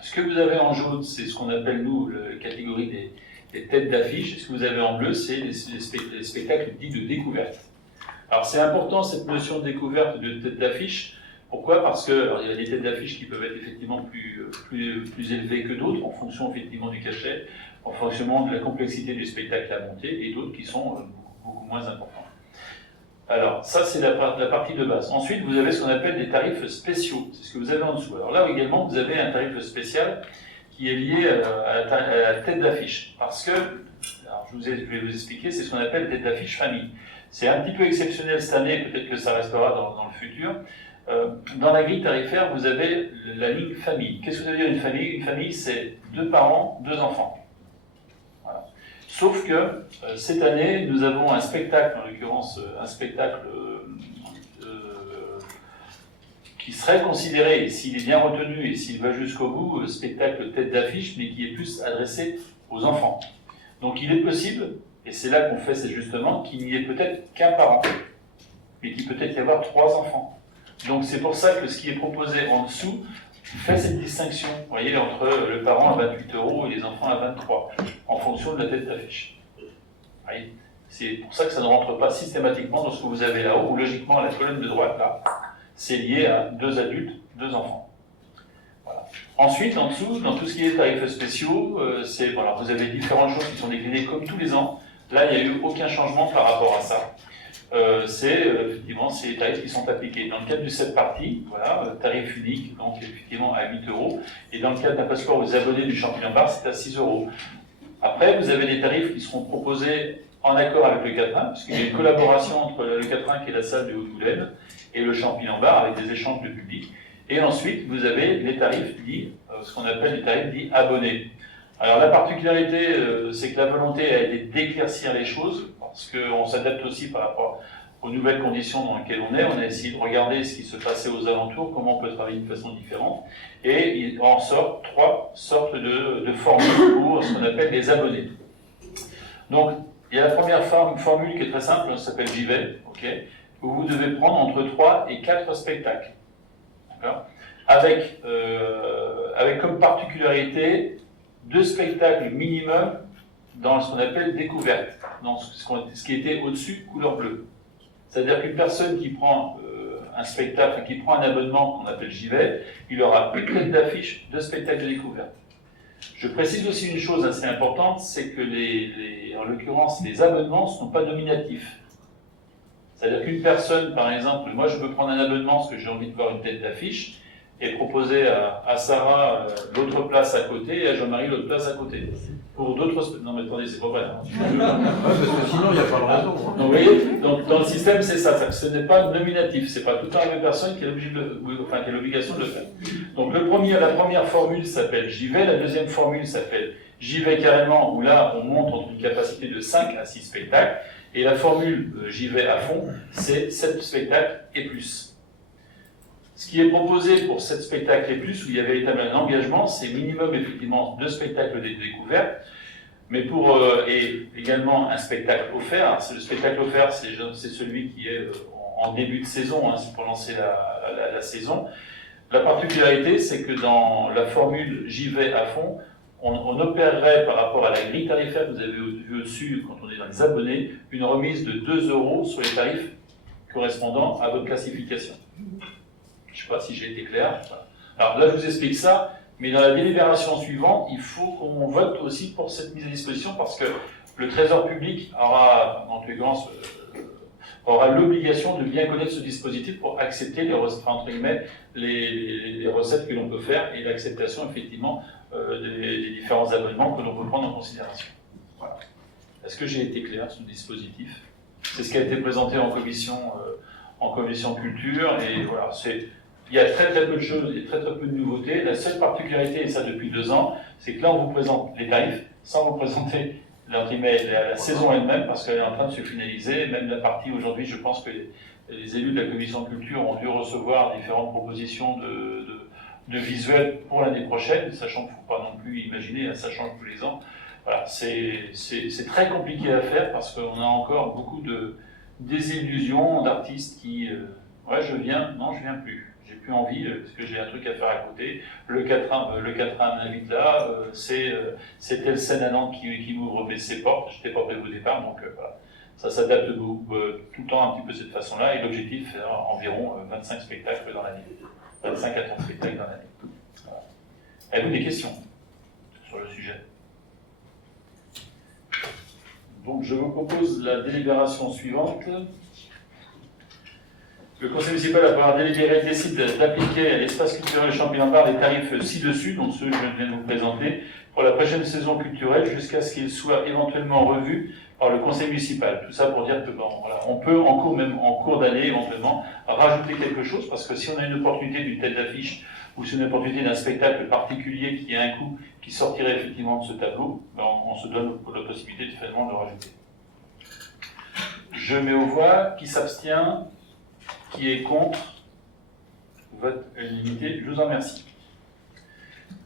Ce que vous avez en jaune, c'est ce qu'on appelle nous la catégorie des têtes d'affiche. Et ce que vous avez en bleu, c'est les spectacles dits de découverte. Alors c'est important cette notion de découverte de tête d'affiche. Pourquoi? Parce que il y a des têtes d'affiche qui peuvent être effectivement plus élevées que d'autres en fonction effectivement du cachet, en fonction de la complexité du spectacle à monter, et d'autres qui sont beaucoup moins importantes. Alors, ça, c'est la partie de base. Ensuite, vous avez ce qu'on appelle des tarifs spéciaux. C'est ce que vous avez en dessous. Alors là, également, vous avez un tarif spécial qui est lié à la tête d'affiche. Parce que, alors, je vais vous expliquer, c'est ce qu'on appelle tête d'affiche famille. C'est un petit peu exceptionnel cette année, peut-être que ça restera dans le futur. Dans la grille tarifaire, vous avez la ligne famille. Qu'est-ce que ça veut dire une famille? Une famille, c'est 2 parents, 2 enfants. Voilà. Sauf que cette année, nous avons un spectacle, en l'occurrence un spectacle qui serait considéré, s'il est bien retenu et s'il va jusqu'au bout, spectacle tête d'affiche, mais qui est plus adressé aux enfants. Donc il est possible, et c'est là qu'on fait ces ajustements, qu'il n'y ait peut-être qu'un parent, mais qu'il peut-être y avoir 3 enfants. Donc c'est pour ça que ce qui est proposé en dessous fait cette distinction, vous voyez, entre le parent à 28 € et les enfants à 23, en fonction de la tête d'affiche. C'est pour ça que ça ne rentre pas systématiquement dans ce que vous avez là-haut, où logiquement la colonne de droite là, c'est lié à 2 adultes, 2 enfants. Voilà. Ensuite, en dessous, dans tout ce qui est tarifs spéciaux, voilà, vous avez différentes choses qui sont déclinées comme tous les ans. Là, il n'y a eu aucun changement par rapport à ça. Effectivement, c'est les tarifs qui sont appliqués. Dans le cadre du 7 parties, voilà, tarif unique, donc effectivement à 8 €. Et dans le cadre d'un passeport aux abonnés du Champignon Bar, c'est à 6 €. Après, vous avez des tarifs qui seront proposés en accord avec le Catrin, parce qu'il y a une collaboration entre le Catrin, qui est la salle de Haute-Goulaine, et le Champignon Bar, avec des échanges de public. Et ensuite, vous avez les tarifs dits, ce qu'on appelle les tarifs dits abonnés. Alors la particularité, c'est que la volonté a été d'éclaircir les choses, parce qu'on s'adapte aussi par rapport aux nouvelles conditions dans lesquelles on est. On a essayé de regarder ce qui se passait aux alentours, comment on peut travailler d'une façon différente, et il en sort 3 sortes de formules pour ce qu'on appelle les abonnés. Donc, il y a la première formule qui est très simple, ça s'appelle J'y vais, où vous devez prendre entre 3 et 4 spectacles. Avec comme particularité 2 spectacles minimum dans ce qu'on appelle découverte, dans ce qui était au-dessus, couleur bleue. C'est-à-dire qu'une personne qui prend un spectacle, qui prend un abonnement qu'on appelle J'y vais, il aura une tête d'affiche de spectacles de découverte. Je précise aussi une chose assez importante, c'est que en l'occurrence, les abonnements ne sont pas nominatifs. C'est-à-dire qu'une personne, par exemple, moi je peux prendre un abonnement parce que j'ai envie de voir une tête d'affiche, et proposer à Sarah l'autre place à côté et à Jean-Marie l'autre place à côté. Pour d'autres... Non mais attendez, c'est pas vrai. Parce que sinon, il n'y a pas de raison. Donc, vous voyez, donc, dans le système, c'est ça. Ce n'est pas nominatif. C'est pas tout le temps la même personne qui a l'obligation de le faire. Donc la première formule s'appelle J'y vais. La deuxième formule s'appelle J'y vais carrément, où là, on monte entre une capacité de 5 à 6 spectacles. Et la formule J'y vais à fond, c'est 7 spectacles et plus. Ce qui est proposé pour 7 spectacles et plus, où il y a véritablement un engagement, c'est minimum effectivement 2 spectacles de découverte, mais et également un spectacle offert. Le spectacle offert, c'est celui qui est en début de saison, c'est pour lancer la saison. La particularité, c'est que dans la formule J'y vais à fond, on opérerait par rapport à la grille tarifaire que vous avez vu au-dessus, quand on est dans les abonnés, une remise de 2 € sur les tarifs correspondant à votre classification. Je ne sais pas si j'ai été clair. Alors là, je vous explique ça, mais dans la délibération suivante, il faut qu'on vote aussi pour cette mise à disposition parce que le Trésor public aura, en tout cas, aura l'obligation de bien connaître ce dispositif pour accepter les recettes que l'on peut faire et l'acceptation, effectivement, des différents abonnements que l'on peut prendre en considération. Voilà. Est-ce que j'ai été clair sur le dispositif? C'est ce qui a été présenté en commission culture, et voilà, il y a très peu de choses et très peu de nouveautés. La seule particularité, et ça depuis 2 ans, c'est que là on vous présente les tarifs sans vous présenter la saison elle-même, parce qu'elle est en train de se finaliser. Même la partie aujourd'hui, je pense que les élus de la commission culture ont dû recevoir différentes propositions de visuels pour l'année prochaine, sachant qu'il ne faut pas non plus imaginer, ça change tous les ans. Voilà, c'est très compliqué à faire parce qu'on a encore beaucoup de désillusions d'artistes qui ouais, je viens, non, je viens plus. J'ai plus envie parce que j'ai un truc à faire à côté. Le 4A m'invite là, c'est telle scène à Nantes qui m'ouvre ses portes. Je n'étais pas prévu au départ, donc voilà. Ça s'adapte tout le temps un petit peu de cette façon-là. Et l'objectif, c'est environ 25 spectacles dans l'année. 25 à 30 spectacles dans l'année. Voilà. Avez-vous des questions sur le sujet? Donc je vous propose la délibération suivante. Le conseil municipal, après avoir délibéré, décide d'appliquer à l'espace culturel Champignon-Bar les tarifs ci-dessus, donc ceux que je viens de vous présenter, pour la prochaine saison culturelle, jusqu'à ce qu'ils soient éventuellement revus par le conseil municipal. Tout ça pour dire que bon, voilà, on peut même en cours d'année éventuellement rajouter quelque chose, parce que si on a une opportunité d'une tête d'affiche ou si on a une opportunité d'un spectacle particulier qui a un coût qui sortirait effectivement de ce tableau, ben on se donne la possibilité de finalement le rajouter. Je mets aux voix, qui s'abstient, qui est contre, vote à l'unanimité, je vous en remercie.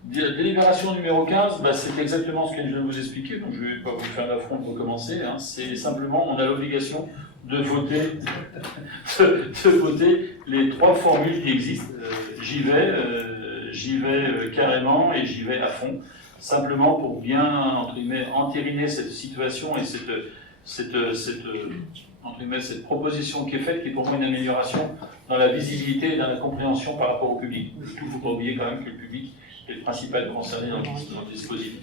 Délibération numéro 15, bah, c'est exactement ce que je viens de vous expliquer, donc je ne vais pas vous faire l'affront de recommencer. Hein. C'est simplement, on a l'obligation de voter, de voter les 3 formules qui existent. J'y vais carrément et j'y vais à fond, simplement pour bien, entre guillemets, entériner cette situation et cette proposition qui est faite, qui est pour moi une amélioration dans la visibilité et dans la compréhension par rapport au public. Il ne faut pas oublier quand même que le public est le principal concerné dans le dispositif.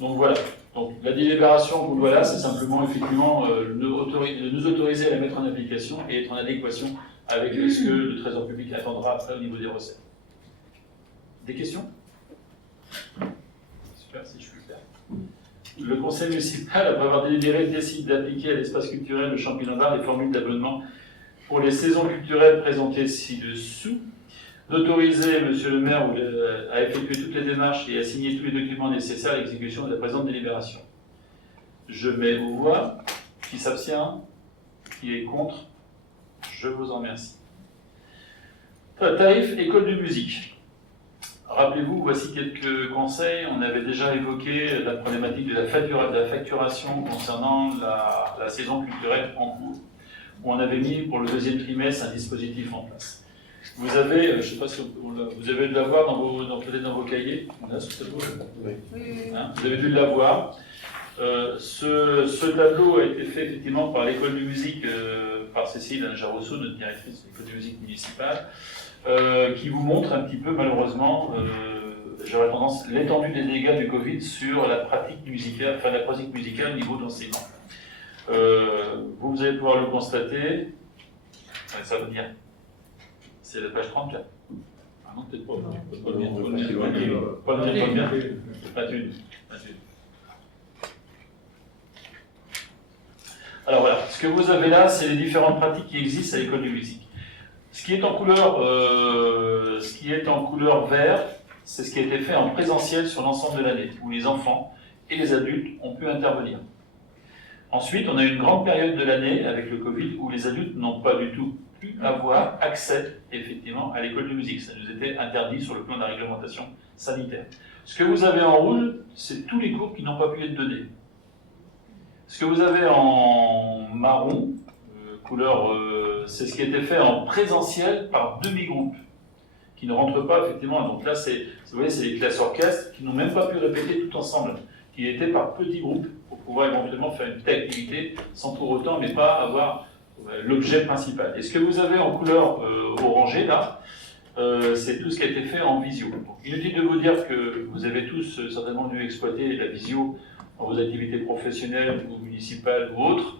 Donc voilà, donc la délibération que vous voilà, c'est simplement effectivement nous autoriser à la mettre en application et être en adéquation avec ce que le Trésor public attendra après au niveau des recettes. Des questions? Super, si je puis le faire. Le conseil municipal, après avoir délibéré, décide d'appliquer à l'espace culturel de Champignon-Bar les formules d'abonnement pour les saisons culturelles présentées ci-dessous, d'autoriser monsieur le maire à effectuer toutes les démarches et à signer tous les documents nécessaires à l'exécution de la présente délibération. Je mets aux voix. Qui s'abstient? Qui est contre? Je vous en remercie. Tarif école de musique. Rappelez-vous, voici quelques conseils. On avait déjà évoqué la problématique de la facturation concernant la saison culturelle en cours, où on avait mis pour le 2e trimestre un dispositif en place. Vous avez, je ne sais pas si vous avez dû l'avoir peut-être dans vos cahiers, là, ce tableau. Oui. Hein, vous avez dû l'avoir. Ce tableau a été fait effectivement par l'école de musique, par Cécile Jarosso, notre directrice de l'école de musique municipale, qui vous montre un petit peu, malheureusement, j'aurais tendance, l'étendue des dégâts du Covid sur la pratique musicale, enfin la pratique musicale au niveau d'enseignement. Vous allez pouvoir le constater, ça veut dire, c'est la page 34. Ah non, peut-être pas. Pas le bien. Pas une. Alors voilà, ce que vous avez là, c'est les différentes pratiques qui existent à l'école de musique. Ce qui est en couleur vert, c'est ce qui a été fait en présentiel sur l'ensemble de l'année, où les enfants et les adultes ont pu intervenir. Ensuite, on a une grande période de l'année avec le Covid où les adultes n'ont pas du tout pu avoir accès effectivement à l'école de musique. Ça nous était interdit sur le plan de la réglementation sanitaire. Ce que vous avez en rouge, c'est tous les cours qui n'ont pas pu être donnés. Ce que vous avez en marron, couleur, c'est ce qui a été fait en présentiel par demi-groupe, qui ne rentrent pas effectivement. Donc là, vous voyez, c'est les classes orchestres qui n'ont même pas pu répéter tout ensemble, qui étaient par petits groupes pour pouvoir éventuellement faire une petite activité sans pour autant, mais pas avoir l'objet principal. Et ce que vous avez en couleur orangée là, c'est tout ce qui a été fait en visio. Donc, inutile de vous dire que vous avez tous certainement dû exploiter la visio dans vos activités professionnelles ou municipales ou autres.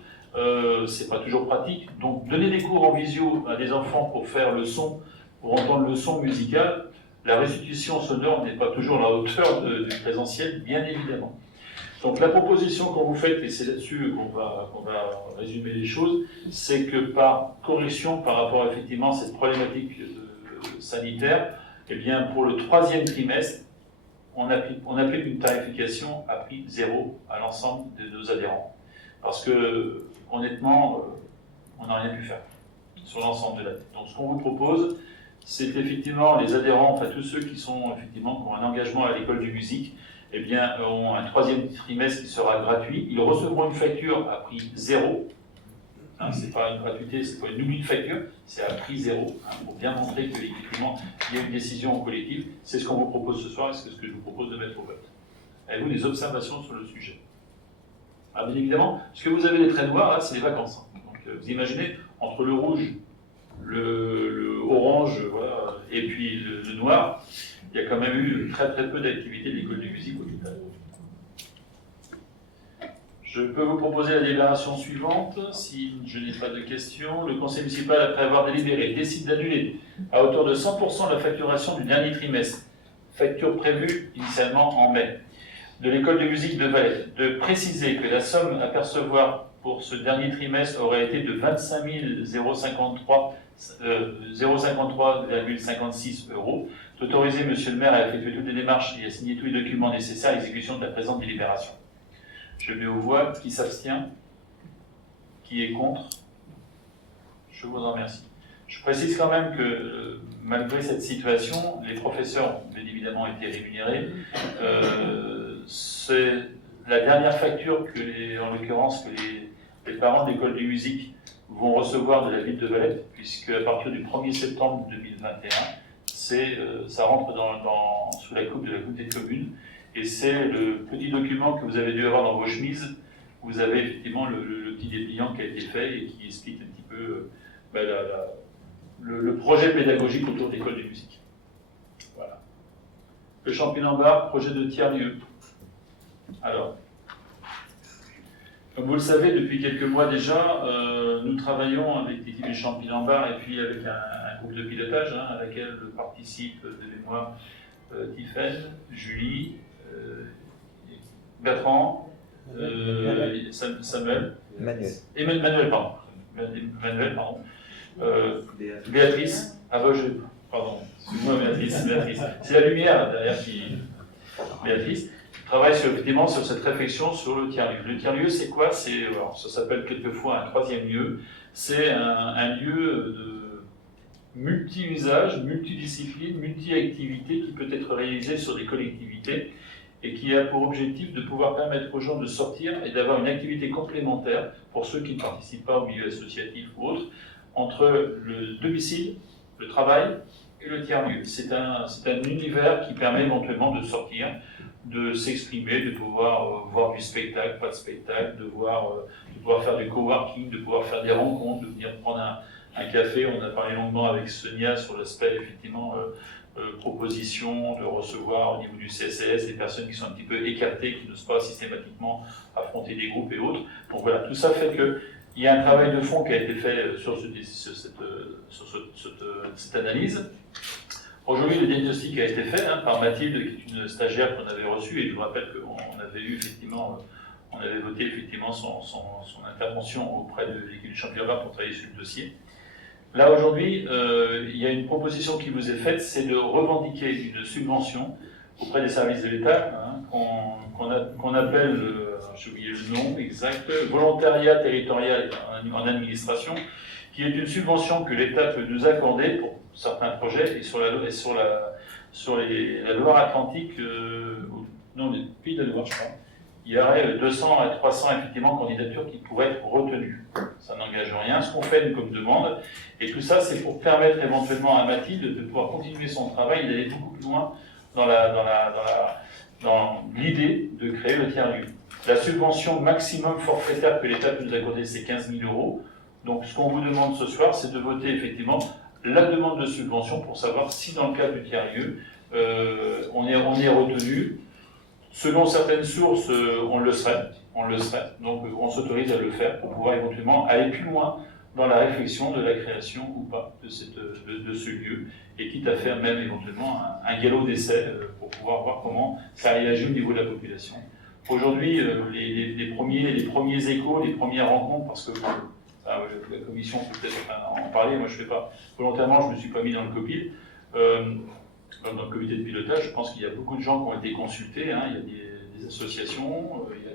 C'est pas toujours pratique. Donc donner des cours en visio à des enfants pour faire le son, pour entendre le son musical, la restitution sonore n'est pas toujours à la hauteur du présentiel, bien évidemment. Donc la proposition qu'on vous fait, et c'est là-dessus qu'on va résumer les choses, c'est que par correction par rapport effectivement à cette problématique sanitaire, eh bien pour le 3e trimestre, on applique une tarification à prix zéro à l'ensemble de nos adhérents. Parce que, honnêtement, on n'a rien pu faire. sur l'ensemble de l'année. Donc ce qu'on vous propose, c'est effectivement les adhérents, enfin tous ceux qui sont effectivement qui ont un engagement à l'école de musique, eh bien, ont un 3e trimestre qui sera gratuit. Ils recevront une facture à prix zéro. C'est pas une gratuité, c'est pas une oubli de facture, c'est à prix zéro, pour bien montrer qu'effectivement, il y a une décision collective. C'est ce qu'on vous propose ce soir et c'est ce que je vous propose de mettre au vote. Avez-vous des observations sur le sujet? Bien évidemment, ce que vous avez les traits noirs, là, c'est les vacances. Donc, vous imaginez, entre le rouge, le orange, voilà, et puis le noir, il y a quand même eu très peu d'activités de l'école de musique au total. Je peux vous proposer la délibération suivante, si je n'ai pas de questions. Le conseil municipal, après avoir délibéré, décide d'annuler à hauteur de 100% la facturation du dernier trimestre, facture prévue initialement en mai, de l'école de musique de Valais, de préciser que la somme à percevoir pour ce dernier trimestre aurait été de 25 053,56 €, d'autoriser M. le maire à effectuer toutes les démarches et à signer tous les documents nécessaires à l'exécution de la présente délibération. Je mets aux voix. Qui s'abstient? Qui est contre? Je vous en remercie. Je précise quand même que, malgré cette situation, les professeurs ont bien évidemment été rémunérés. C'est la dernière facture en l'occurrence, que les parents de l'école de musique vont recevoir de la ville de Valette, puisque à partir du 1er septembre 2021, ça rentre sous la coupe de la communauté de communes. Et c'est le petit document que vous avez dû avoir dans vos chemises. Vous avez effectivement le petit dépliant qui a été fait et qui explique un petit peu le projet pédagogique autour de l'école de musique. Voilà. Le Champigny-en-Bar, projet de tiers-lieu. Alors, comme vous le savez, depuis quelques mois déjà, nous travaillons avec l'équipe du Champigny-en-Bar et puis avec un groupe de pilotage à laquelle participent de mémoire Tiffaine, Julie, Bertrand, Samuel, Manuel, pardon. Béatrice, pardon, excuse-moi Béatrice. C'est la lumière derrière Béatrice travaille effectivement sur cette réflexion sur le tiers-lieu. Le tiers-lieu, c'est quoi? Ça s'appelle quelquefois un 3e lieu. C'est un lieu de multi-usage, multidiscipline, multi-activité qui peut être réalisé sur des collectivités et qui a pour objectif de pouvoir permettre aux gens de sortir et d'avoir une activité complémentaire pour ceux qui ne participent pas au milieu associatif ou autre, entre le domicile, le travail et le tiers-lieu. C'est un univers qui permet éventuellement de sortir, de s'exprimer, de pouvoir voir du spectacle, pas de spectacle, de pouvoir faire du coworking, de pouvoir faire des rencontres, de venir prendre un café. On a parlé longuement avec Sonia sur l'aspect effectivement proposition de recevoir au niveau du CSS des personnes qui sont un petit peu écartées, qui n'osent pas systématiquement affronter des groupes et autres. Donc voilà, tout ça fait qu'il y a un travail de fond qui a été fait sur cette analyse. Aujourd'hui, le diagnostic a été fait par Mathilde, qui est une stagiaire qu'on avait reçue, et je vous rappelle qu'on avait voté effectivement son intervention auprès de l'équipe du Champigny-en-Bar pour travailler sur le dossier. Là, aujourd'hui, il y a une proposition qui vous est faite, c'est de revendiquer une subvention auprès des services de l'État, qu'on appelle, j'ai oublié le nom exact, volontariat territorial en administration, qui est une subvention que l'État peut nous accorder pour certains projets, et sur la Loire-Atlantique, non, les Pays de la Loire, je crois, il y aurait 200 à 300 effectivement candidatures qui pourraient être retenues. Ça n'engage rien. Ce qu'on fait, nous, comme demande, et tout ça, c'est pour permettre éventuellement à Mathilde de pouvoir continuer son travail et d'aller beaucoup plus loin dans l'idée de créer le tiers-lieu. La subvention maximum forfaitaire que l'État peut nous accorder, c'est 15 000 €. Donc, ce qu'on vous demande ce soir, c'est de voter effectivement la demande de subvention pour savoir si, dans le cadre du tiers-lieu, on est retenu. Selon certaines sources, on le serait. Donc, on s'autorise à le faire pour pouvoir éventuellement aller plus loin dans la réflexion de la création ou pas de ce lieu, et quitte à faire même éventuellement un galop d'essai pour pouvoir voir comment ça réagit au niveau de la population. Aujourd'hui, les premiers échos, les premières rencontres, parce que la commission peut peut-être en parler, moi je ne fais pas volontairement, je ne me suis pas mis dans le copil. Dans le comité de pilotage, je pense qu'il y a beaucoup de gens qui ont été consultés, il y a des associations, il y a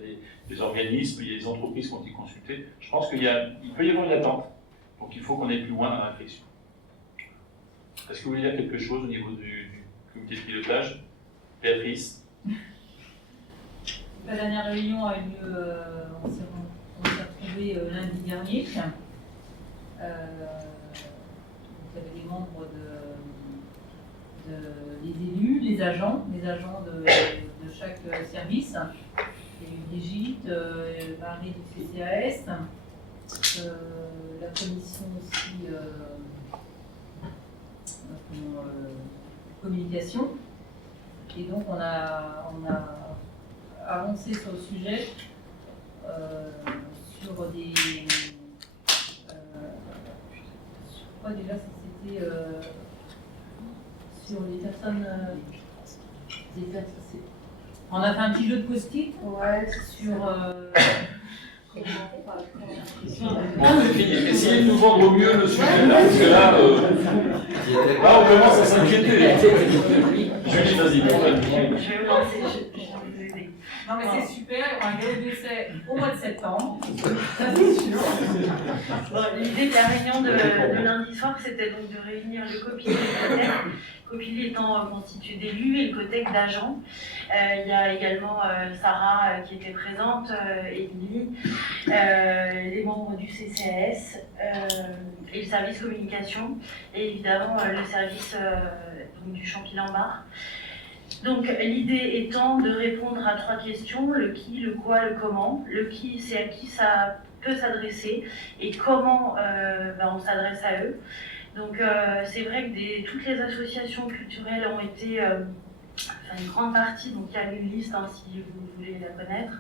des organismes, il y a des entreprises qui ont été consultées. Je pense qu'il peut y avoir une attente Donc il faut qu'on aille plus loin dans la réflexion. Est-ce que vous voulez dire quelque chose au niveau du comité de pilotage? Béatrice? La dernière réunion a eu lieu, on s'est retrouvés lundi dernier. Il y avait des membres des élus, les agents de chaque service. Il y a eu Brigitte, Marie du CCAS, la commission aussi communication. Et donc on a avancé sur le sujet sur des... je crois déjà que c'était sur les personnes... on a fait un petit jeu de post-it sur... Bon, c'est fini. Essayez de nous vendre au mieux le sujet là, parce que là, on commence à s'inquiéter. Julie, vas-y. Je vais vous lancer. Non mais c'est super, on a un galop d'essai au mois de septembre, ça c'est sûr. L'idée de la réunion de lundi soir, c'était donc de réunir le COPIL et le COTEC. COPIL étant constitué d'élus et le COTEC d'agents. Il y a également Sarah qui était présente, Émilie, les membres du CCAS et le service communication, et évidemment le service du Champy-Lambart. Donc l'idée étant de répondre à 3 questions, le qui, le quoi, le comment. Le qui, c'est à qui ça peut s'adresser et comment on s'adresse à eux. Donc c'est vrai que toutes les associations culturelles ont été, une grande partie, donc il y a une liste si vous voulez la connaître.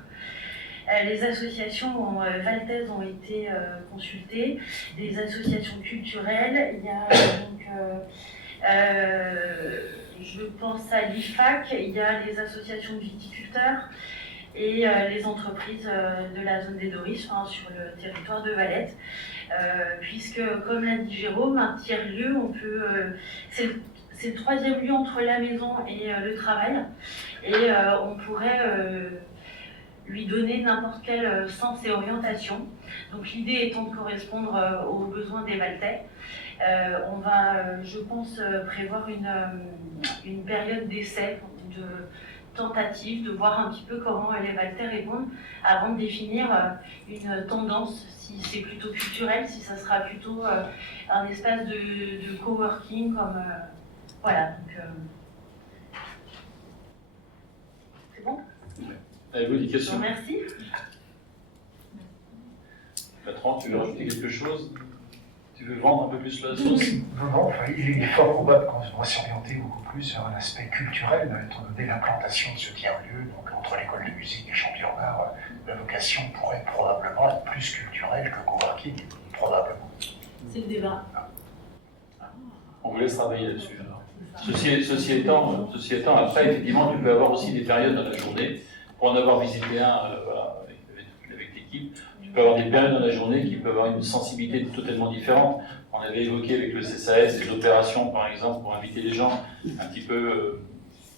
Les associations valtaises ont été consultées, des associations culturelles, il y a donc... je pense à l'IFAC, il y a les associations de viticulteurs et les entreprises de la zone des Doris, sur le territoire de Valette. Puisque, comme l'a dit Jérôme, un tiers-lieu, c'est le 3e lieu entre la maison et le travail. Et on pourrait lui donner n'importe quel sens et orientation. Donc l'idée étant de correspondre aux besoins des Valtais. On va, je pense, prévoir une période d'essai, de tentative, de voir un petit peu comment les Valtais répondent avant de définir une tendance, si c'est plutôt culturel, si ça sera plutôt un espace de coworking, comme... voilà, donc... c'est bon? Avez-vous des questions? Merci. Bertrand, tu veux rajouter quelque chose? Tu veux vendre un peu plus la sauce? Non, il est fort probable qu'on doit s'orienter beaucoup plus vers un aspect culturel, étant donné l'implantation de ce tiers-lieu, donc entre l'école de musique et Champy-Lambart, la vocation pourrait être probablement être plus culturelle que coworking, probablement. C'est le débat. On vous laisse travailler là-dessus. Ceci étant, après, effectivement, tu peux avoir aussi des périodes dans la journée. Pour en avoir visité un avec l'équipe, tu peux avoir des périodes dans la journée qui peuvent avoir une sensibilité totalement différente. On avait évoqué avec le CSAS des opérations, par exemple, pour inviter les gens un petit peu,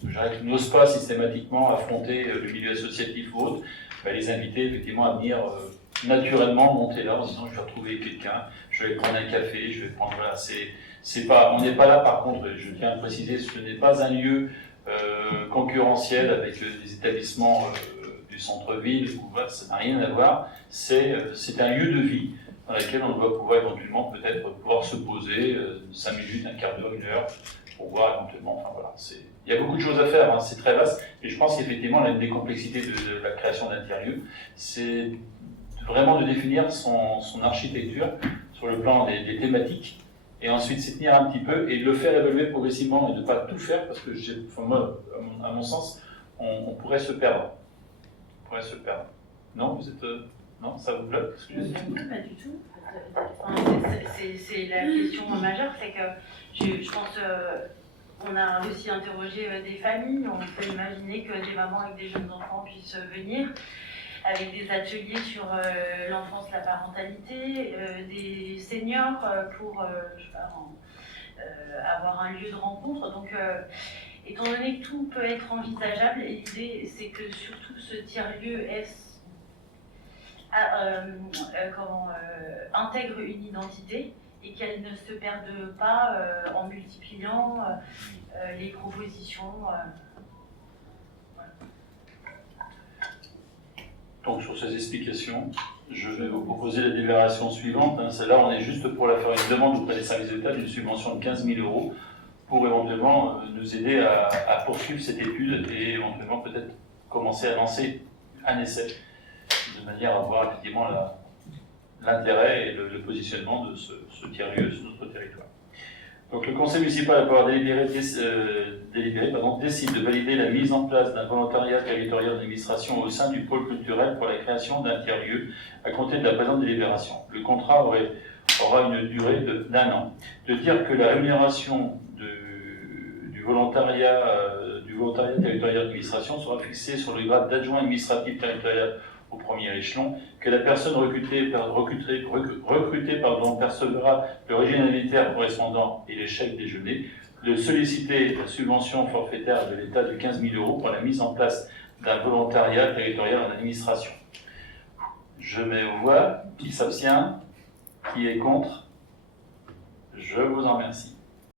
qui n'osent pas systématiquement affronter le milieu associatif ou autre, les inviter effectivement à venir naturellement monter là en disant je vais retrouver quelqu'un, je vais prendre un café, je vais prendre... Voilà, on n'est pas là par contre, je tiens à préciser, ce n'est pas un lieu concurrentiel avec des établissements du centre-ville, ça n'a rien à voir, c'est un lieu de vie dans lequel on doit pouvoir éventuellement peut-être pouvoir se poser 5 minutes, un quart d'heure, 1 heure, pour voir éventuellement, il y a beaucoup de choses à faire, c'est très vaste, et je pense qu'effectivement l'une des complexités de la création d'un tiers-lieu, c'est vraiment de définir son architecture sur le plan des thématiques, et ensuite s'y tenir un petit peu et de le faire évoluer progressivement et de ne pas tout faire parce que, moi, à mon sens, on pourrait se perdre. Non, vous êtes... non, ça vous plaît? Pas du tout. C'est la question majeure, c'est que je pense on a aussi interrogé des familles, on peut imaginer que des mamans avec des jeunes enfants puissent venir, avec des ateliers sur l'enfance, la parentalité, des seniors pour avoir un lieu de rencontre. Donc, étant donné que tout peut être envisageable, l'idée c'est que surtout ce tiers-lieu intègrent une identité et qu'elles ne se perdent pas en multipliant les propositions. Donc sur ces explications, je vais vous proposer la délibération suivante. Celle-là, on est juste pour la faire une demande auprès des services de l'État d'une subvention de 15 000 € pour éventuellement nous aider à poursuivre cette étude et éventuellement peut-être commencer à lancer un essai de manière à voir effectivement l'intérêt et le positionnement de ce tiers-lieu sur notre territoire. Donc le conseil municipal, après avoir décide de valider la mise en place d'un volontariat territorial d'administration au sein du pôle culturel pour la création d'un tiers-lieu à compter de la présente délibération. Le contrat aura une durée d'1 an. De dire que la rémunération du volontariat territorial d'administration sera fixée sur le grade d'adjoint administratif territorial au premier échelon, que la personne recrutée percevra le régime indemnitaire correspondant et les chèques déjeuner, de solliciter la subvention forfaitaire de l'État de 15 000 € pour la mise en place d'un volontariat territorial en administration. Je mets aux voix. Qui s'abstient? Qui est contre? Je vous en remercie.